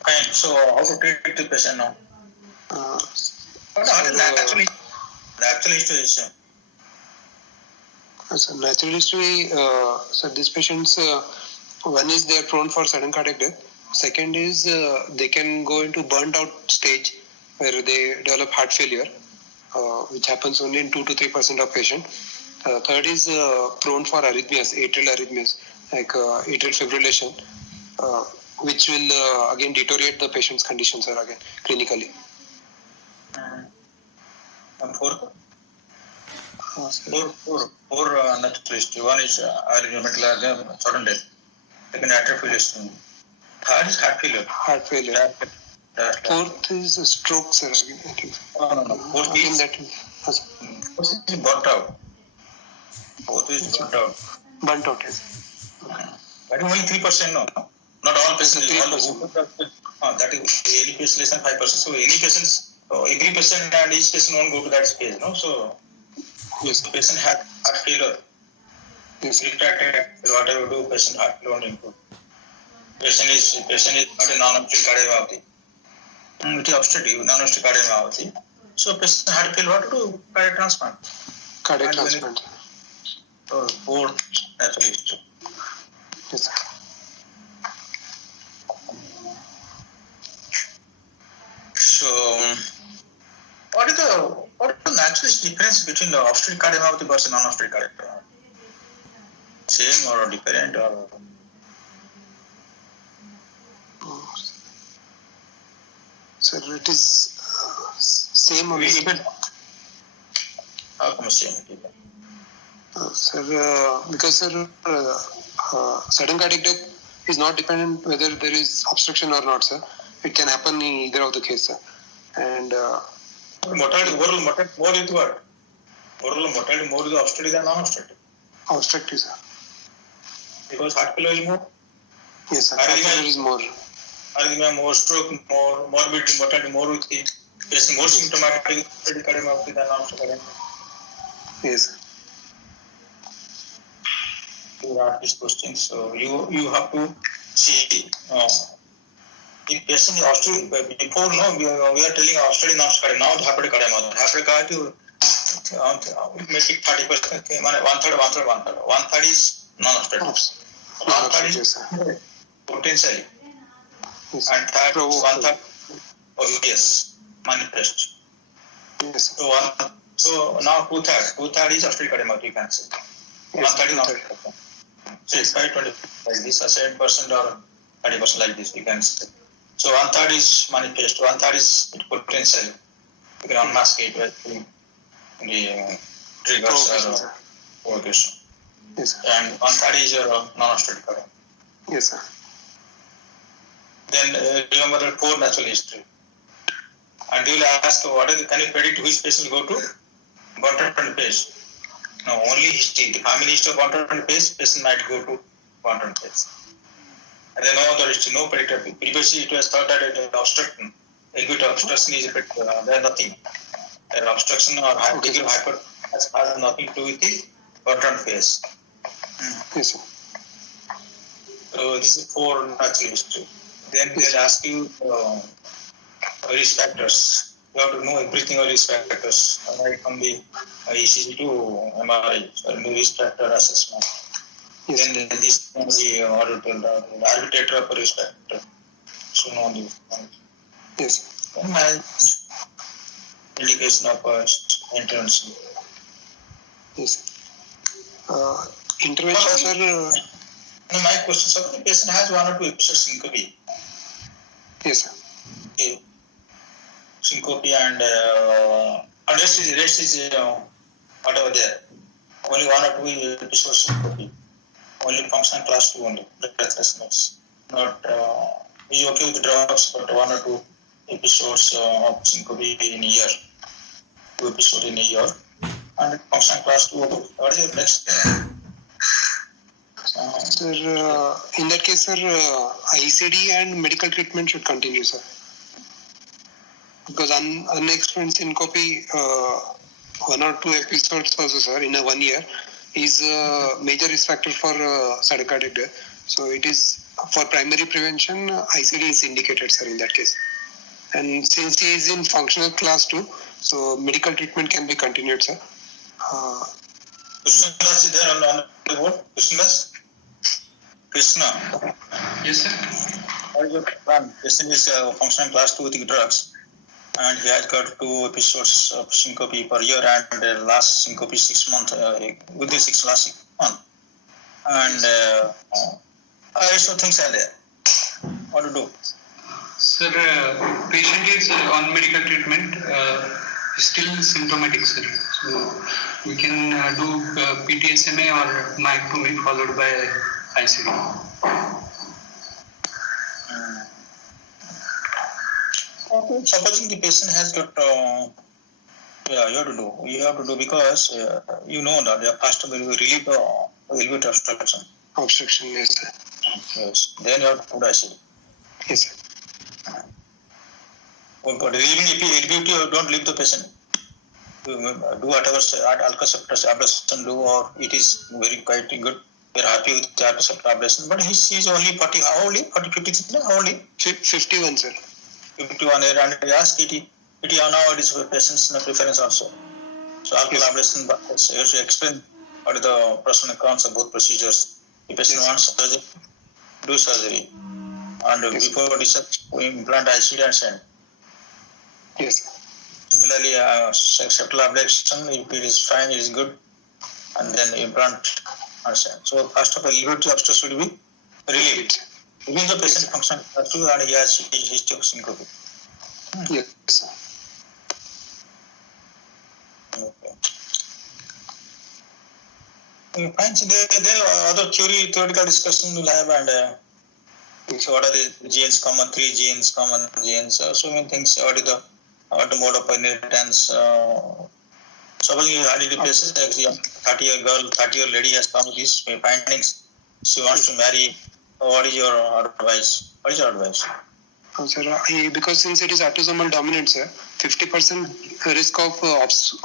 Fine. So, how to treat the patient now? The actual history is. So, natural history, so these patients, one is they are prone for sudden cardiac death. Second is they can go into burnt out stage where they develop heart failure, which happens only in 2 to 3% of patients. Third is prone for arrhythmias, atrial arrhythmias, like atrial fibrillation, which will again deteriorate the patient's conditions again clinically. And four natural history. One is arrhythmia, sudden death. Second, atrial fibrillation. Third is heart failure. Heart failure. Fourth is a stroke, sir. Again, I think. No. Fourth is burnt out. Fourth is burnt out. Burnt out, yes. That is only 3%, no? Not all patients. 3%. That is any patient less than 5%. So any patients, every patient and each patient won't go to that stage, no? So yes, the patient had heart failure. yes, Whatever do, patient heart failure won't improve. Patient is not a non-obstructive cardiomyopathy. It is obstructive, non-obstructive cardiomyopathy. So patient heart failure, what to do? Cardiac transplant. cardiac transplant. So fourth natural history. Yes, sir. So what is the naturalist difference between the obstetric cardiomyopathy versus non-obstetric cardiomyopathy? Same or different or? Sir, it is same only. How come same? Sir, because sir, sudden cardiac death is not dependent whether there is obstruction or not, sir. It can happen in either of the case, sir. And Mortality, oral mortality more is what? Oral mortality more is obstetric than non-obstetric. obstructive, sir. Because heart failure is more. Yes, sir. Heart failure is more. Arrhythmia, more stroke, more morbid mortality, more with the yes, more symptomatic obstetric cardiomyopathy than non-obstetric cardiomyopathy. Yes, sir. You ask this question, so you have to see if patient is obstetric before we are telling obstetric non-obstetric now the hepatic cardiomyopathy. Hepatic cardiomyopathy make it 30%, one third is non-obstetric. One third is potentially. Yes, and third one third obvious manifest. Yes, so now two third is obstetric cardiomyopathy, you can say. Yes, 1/3 is non-obstetric. So it's 5-25 like this, or 7% or 30% like this, you can say. So 1/3 is manifest, 1/3 is potential. You can unmask it with the triggers or provocation. Yes, sir. And 1/3 is your non-obstetric cardiomyopathy. Yes, sir. Then remember the poor natural history. And they will ask, can you predict which patient will go to Gonter-Trent phase? No, only history. The family history of Gonter-Trent phase, patient might go to Gonter-Trent phase. And then no other history, no predictor. Previously it was thought that it is obstruction. Acute obstruction is a bit, there is nothing. Obstruction or degree of hypertension has nothing to do with the Gonter-Trent phase. Yes, sir. So this is for natural history. Then they'll ask you risk factors. You have to know everything of risk factors, right from the ECG to MRI, so risk factor assessment. Yes. Then this is the arbitrator of risk factor. So know the Yes. indication of intervention. Yes. Intervention, sir. My question, so the patient has 1 or 2 episodes syncope. Yes, sir. Okay. Syncope and rest is whatever there. Only 1 or 2 episodes syncope. Only function class 2 only. Breathlessness. Not is okay with drugs, but 1 or 2 episodes of syncope in a year. 2 episodes in a year. And function class 2. What is your next? Sir, in that case, sir, ICD and medical treatment should continue, sir. Because unexplained syncope, 1 or 2 episodes also, sir, in a 1 year, is a major risk factor for sudden cardiac death. So it is for primary prevention, ICD is indicated, sir, in that case. And since he is in functional class 2, so medical treatment can be continued, sir. Krishna is there on the board? Krishna. Yes, sir. What is your plan? Krishna is functional class 2 with drugs, and he has got 2 episodes of syncope per year, and last syncope is 6 months, within last 6 months. And rest of things are there. What to do? Sir, patient is on medical treatment, still symptomatic, sir. So we can do PTSMA or myectomy followed by ICD. Supposing the patient has got, you have to do because you know that the first will relieve the elevate obstruction. Obstruction, yes, sir. Yes. Then you have to put ICD. Yes, sir. But relieving you don't leave the patient. Do whatever alka-septus ablation do, or it is very quite good. We are happy with the alka-septus ablation. But he is only 40, how old? 40, 50, how old? 51, sir. 51, and we ask it now it is for patient's preference also. So alka ablation, you have to explain what are the pros and cons of both procedures. If patient Yes. wants surgery, do surgery. And Yes. before discharge, we implant ICD and send. Yes. Similarly, septal ablation, if it is fine, it is good, and then implant and send. So first of all, elevatory obstruction should be relieved. Even the patient function and he has history of syncope. Yes. Sir. Okay. Fine. So there are other theoretical discussion we'll have, and so what are the genes common? 3 genes, common genes. So many things. What the mode of inheritance? Suppose you had it places like 30-year girl, 30-year lady has come with these findings. She wants to marry. What is your advice? What is your advice? Sir, because since it is autosomal dominant, sir, 50% risk of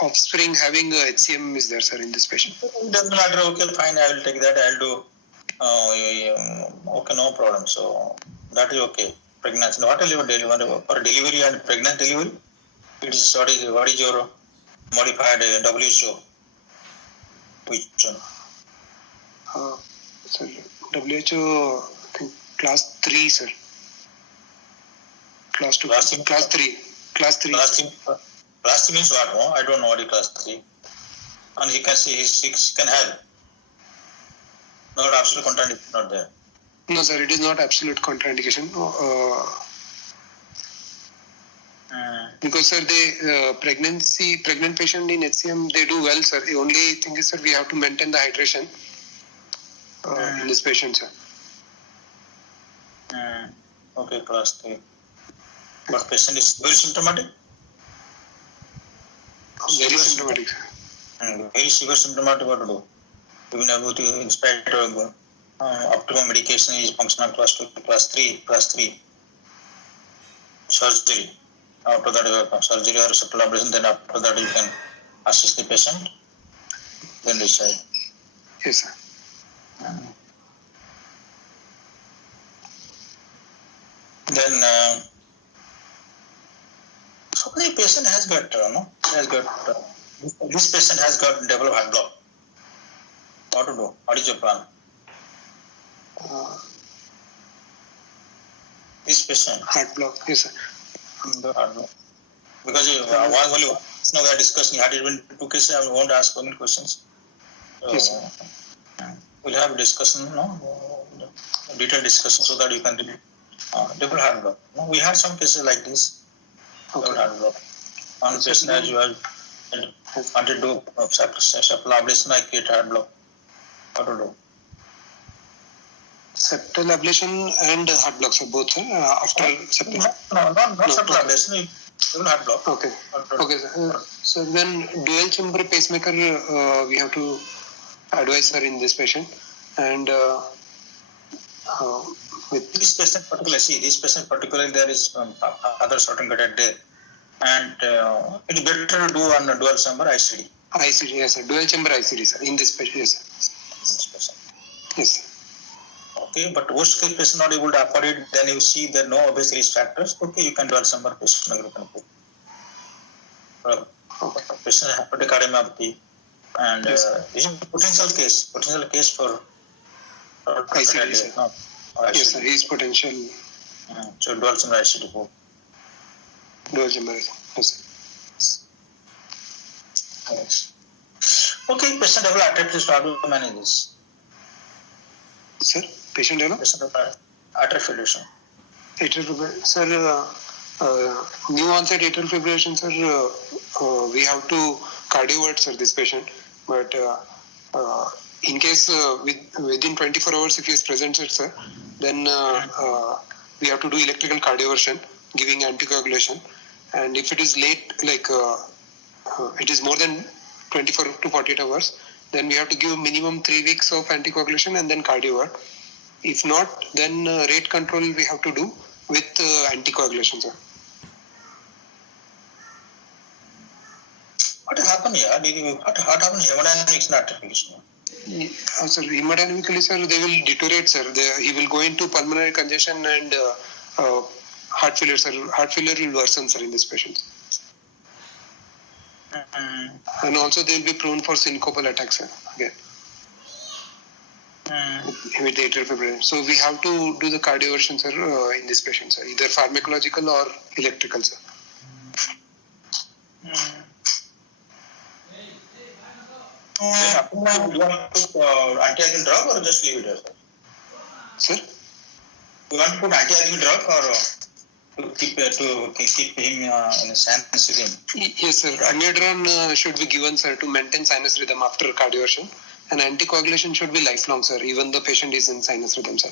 offspring having HCM is there, sir, in this patient. It doesn't matter. Okay, fine. I will take that. I'll do. Okay, no problem. So that is okay. Pregnancy. What is your delivery for delivery and pregnant delivery? It is what is your modified WHO? Which one? Sir, WHO, I think class 3, sir. Class 2. Class 3. Class 3 means what? No? I don't know what is class 3. And he can see he can have. Not absolute contradiction, not there. No, sir, it is not absolute contraindication. Because, sir, pregnant patient in HCM, they do well, sir. The only thing is, sir, we have to maintain the hydration in this patient, sir. Okay, class 3. But patient is very symptomatic? Very symptomatic, sir. Very severe symptomatic, what to do? Even able to inspect optimum medication is functional class 2, class 3. Surgery. After that, surgery or septal ablation, then after that you can assist the patient, then decide. Yes, sir. Then, so the patient has got, this patient has got developed heart block. What to do? What is your plan? This patient. Heart block, yes, sir. The heart block. Because only we are discussing, had it been 2 cases, I won't ask any questions. So, Yes, sir. We'll have a discussion, detailed discussion, so that you can double heart block. We had some cases like this. Double heart block. One patient as you wanted to do septal ablation, I create heart block. What to do? Septal ablation and heart blocks are both, sir, after septal. No, not septal ablation, double heart block. Okay. Okay, sir. So then dual chamber pacemaker, we have to advise, sir, in this patient. And with this patient particularly, there is other certain graded there. And it's better to do on a dual chamber ICD. ICD, yes, sir. Dual chamber ICD, sir, in this patient, yes, sir. This patient. Yes, sir. Okay, but worst case patient not able to afford it, then you see there are no obvious risk factors. Okay, you can dual chamber patient. Okay. Patient hepatic cardiomyopathy, and Yes, this is potential case for ICD, sir. no, Yes, sir. His potential So dual chamber ICD. dual chamber, yes, sir. Yes. Okay, patient level artery, how do you manage this? Sir, patient level? Patient level artery fibrillation. Atrial fibrillation, sir. New onset atrial fibrillation, sir. We have to cardiovert, sir, this patient. But in case within 24 hours, if he is presented, sir, then we have to do electrical cardioversion, giving anticoagulation. And if it is late, like it is more than 24 to 48 hours, then we have to give minimum 3 weeks of anticoagulation and then cardiovert. If not, then rate control we have to do with anticoagulation, sir. What happened here? What happened hemodynamics in artery fibrillation? Sir, hemodynamically, sir, they will deteriorate, sir. He will go into pulmonary congestion and heart failure, sir. Heart failure will worsen, sir, in this patient. And also they will be prone for syncopal attacks, sir, again. with the atrial fibrillation. So we have to do the cardioversion, sir, in this patient, sir, either pharmacological or electrical, sir. You want to put anti-arrhythmic drug or just leave it? Sir? You want to put anti-arrhythmic drug or to keep him in a sinus rhythm? Yes, sir. Amiodarone should be given, sir, to maintain sinus rhythm after cardioversion. And anticoagulation should be lifelong, sir, even the patient is in sinus rhythm, sir,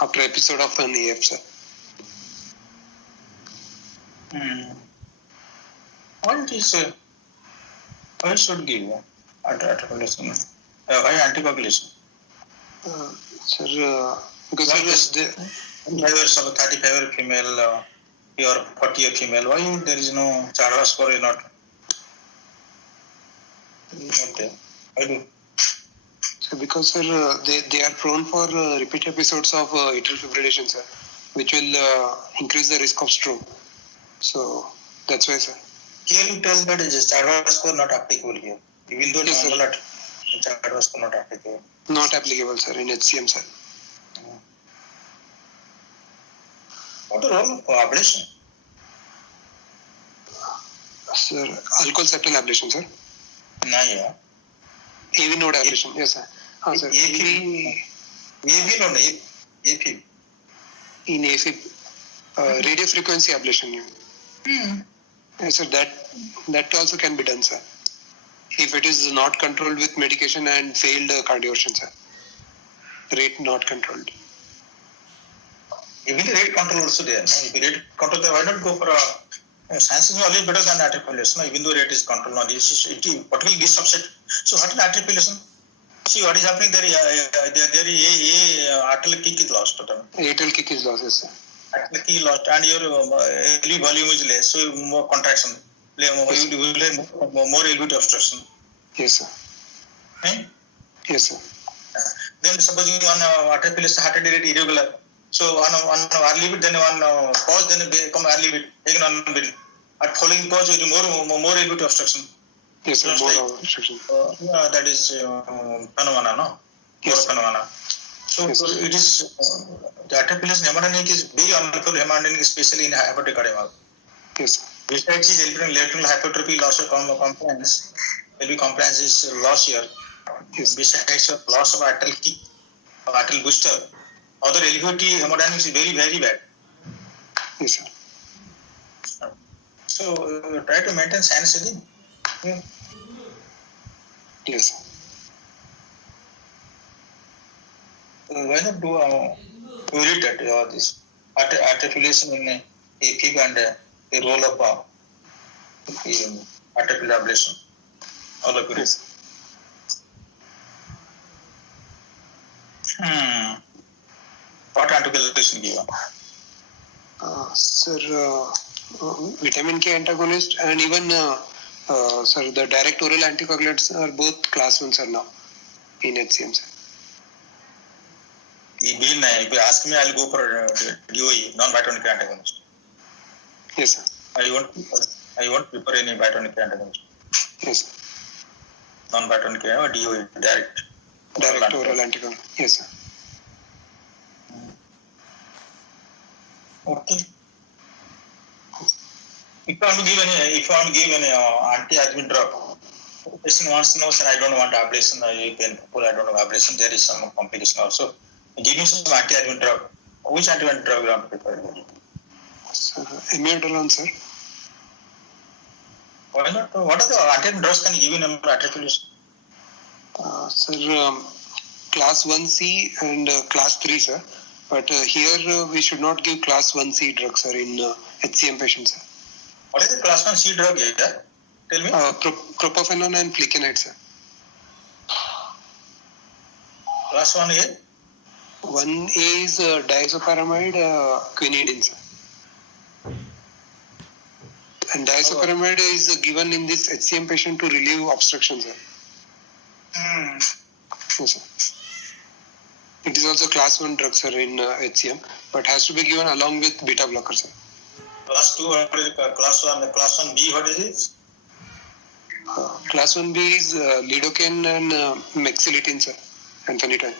after episode of an AF, sir. Why should give anticoagulation? Why anticoagulation? Sir, because drivers of a 35-year female or 40-year female, why there is no Charles score is not there? Why do? So because, sir, they are prone for repeat episodes of atrial fibrillation, sir, which will increase the risk of stroke. So that's why, sir. Here you tell that Charles score not applicable here, even though yes, normal Charles score not applicable. Not applicable, sir, in HCM, sir. What the role of ablation? Sir, alcohol septal ablation, sir. Yeah. AV node ablation, yes, sir. Sir. AV node, AFib. In AFib, radio frequency ablation. Yes, sir, that also can be done, sir. If it is not controlled with medication and failed cardioversion, sir. Rate not controlled. Even the rate control also there. No? If the rate control, why not go for a science is always better than atrial fibrillation, no? Even though rate is controlled. No? Particularly this subset. So what is atrial fibrillation? See what is happening there. Atrial kick is lost. Atrial kick is lost, yes, sir. Atrial kick is lost, and your LV volume is less, so more contraction. Yes, you will have more LV obstruction. Yes, sir. Yes, sir. Then supposing on atrial fibrillation heart rate irregular. So on early bit, then on pause, then become early bit. Again on bit. At following pause, you more LV obstruction. Yes, sir. More obstruction. That is phenomena, no? Yes. Phenomena. So yes, it is the atrial fibrillation hemodynamic is very unfavorable hemodynamic, especially in hypertrophic cardiomyopathy. Yes. Besides is lateral hypertrophy, loss of compliance, LV compliance is loss here. Yes. Besides loss of atrial kick, atrial booster. Other LVOT hemodynamics is very, very bad. Yes, sir. So try to maintain sinus rhythm. Yes, sir. Why not do read that this atrial fibrillation in AFib and the role of atrial ablation? All of it. Yes. What anticoagulation given? Sir, vitamin K antagonist and even sir, the direct oral anticoagulants are both class 1, sir, now in HCM, sir. If you ask me, I'll go for DOE, non-vitamin K antagonist. Yes, sir. I won't prefer any vitamin K antagonist. Yes, sir. Non-vitamin K or DOE, direct oral anticoagulant. Yes, sir. Okay. If you want to give any anti-arrhythmic drug, the patient wants to know, sir, I don't want ablation, I don't want ablation, there is some complication also. Give me some anti-arrhythmic drug. Which anti-arrhythmic drug you want to prefer? Sir, amiodarone, sir. Why not? What are the anti-arrhythmic drugs can you give in atrial fibrillation? Sir, class 1C and class 3, sir. But here we should not give class 1C drugs, sir, in HCM patients, sir. What is the class 1C drug here? Tell me. Propafenone and flecainide, sir. Class 1A? 1A is diazopyramide, quinidine, sir. And diazopyramide is given in this HCM patient to relieve obstruction, sir. Yes, sir. It is also class 1 drug, sir, in HCM, but has to be given along with beta blocker, sir. Class 2, what is class 1? Class 1B, what is it? Class 1B is lidocaine and mexiletine, sir, and phenytoin.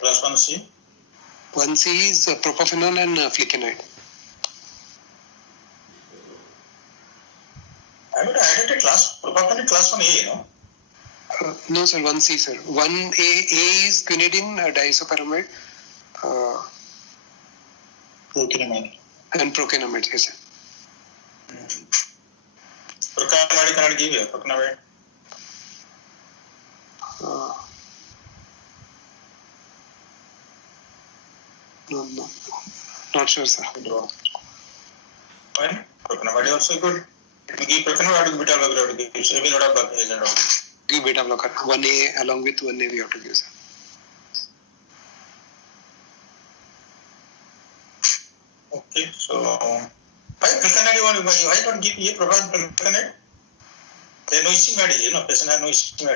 Class 1C? 1C is propafenone and flecainide. I mean, I added a class, probably class 1A, no? No, sir, 1C, sir. 1A is quinidine diisopyramide Procainamide. and procainamide, yes, sir. Procainamide cannot give you, procainamide. No, not sure, sir. Fine. Procainamide also good. If you give procainamide, you give beta blocker, you give maybe not a bug agent. Give beta blocker. 1A along with 1A we have to give, sir. Okay, so why procainamide? Why not give a procainamide? There are no issue, you know, patient has no issue.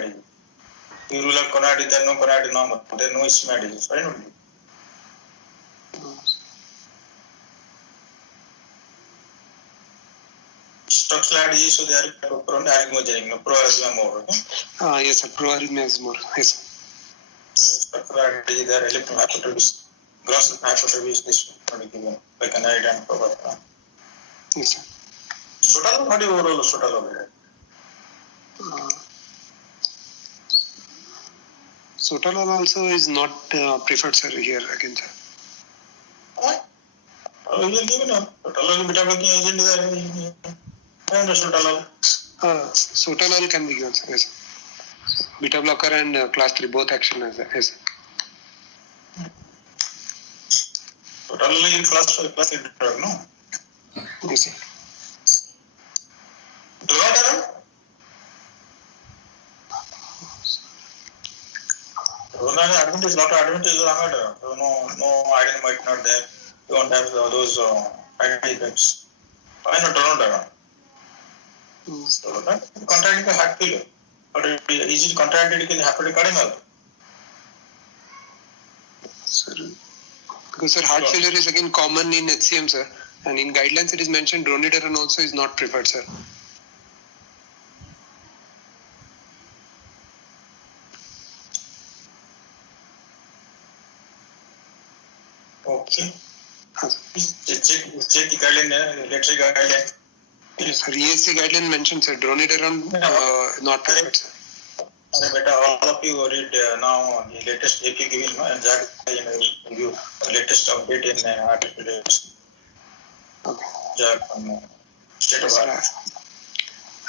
You rule out conadine, there are no conadine normal. There are no issue. Why not? Structural disease, so they are prone to arrhythmogenic, no pro-arrhythmia more. Yes, sir. Proarrhythmia is more. Yes, sir. Structural disease, they are electron hypertrophy, gross hypertrophy, this one given, like an eye and proper. Yes, sir. Sotalol, what do you overall sotalol? Sotalol also is not preferred, sir, here again, sir. What? You will give it up. Sotalol beta blocking agent is there. Sotalol. Sotalol can be given, sir. Yes, sir. Beta blocker and class 3 both action as yes, sir. Sotalol is class 3 drug, no? Yes, sir. Dronedarone? Dronedarone advantage, lot of advantage are so no iron might not there. You don't have those side effects. Why not Dronedarone? So that contracting a heart failure, but it is easily contracted in hepatic cardiomyopathy. Sir, because sir, heart failure is again common in HCM, sir, and in guidelines it is mentioned dronidarone also is not preferred, sir. Okay. Check the guideline, electric guideline. Yes, sir. ESC guideline mentioned, sir, dronidarone not preferred, sir. Better all of you read now the latest AP given and that review latest update in article. Okay. Jack state of Yes, sir. art.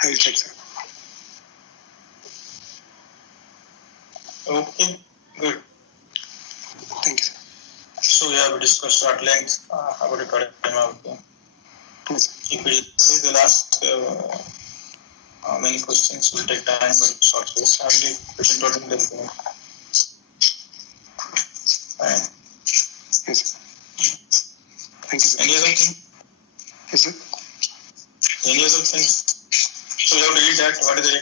I will check, sir. Okay, good. Thank you, sir. So we have discussed at length about the cardiomyopathy. Yes, sir. If it is the last many questions will take time, but short case. I believe patient total the same. Fine. Yes, sir. Thank you, sir. Any other thing? Yes, sir. Any other things? So you have to read that. What is the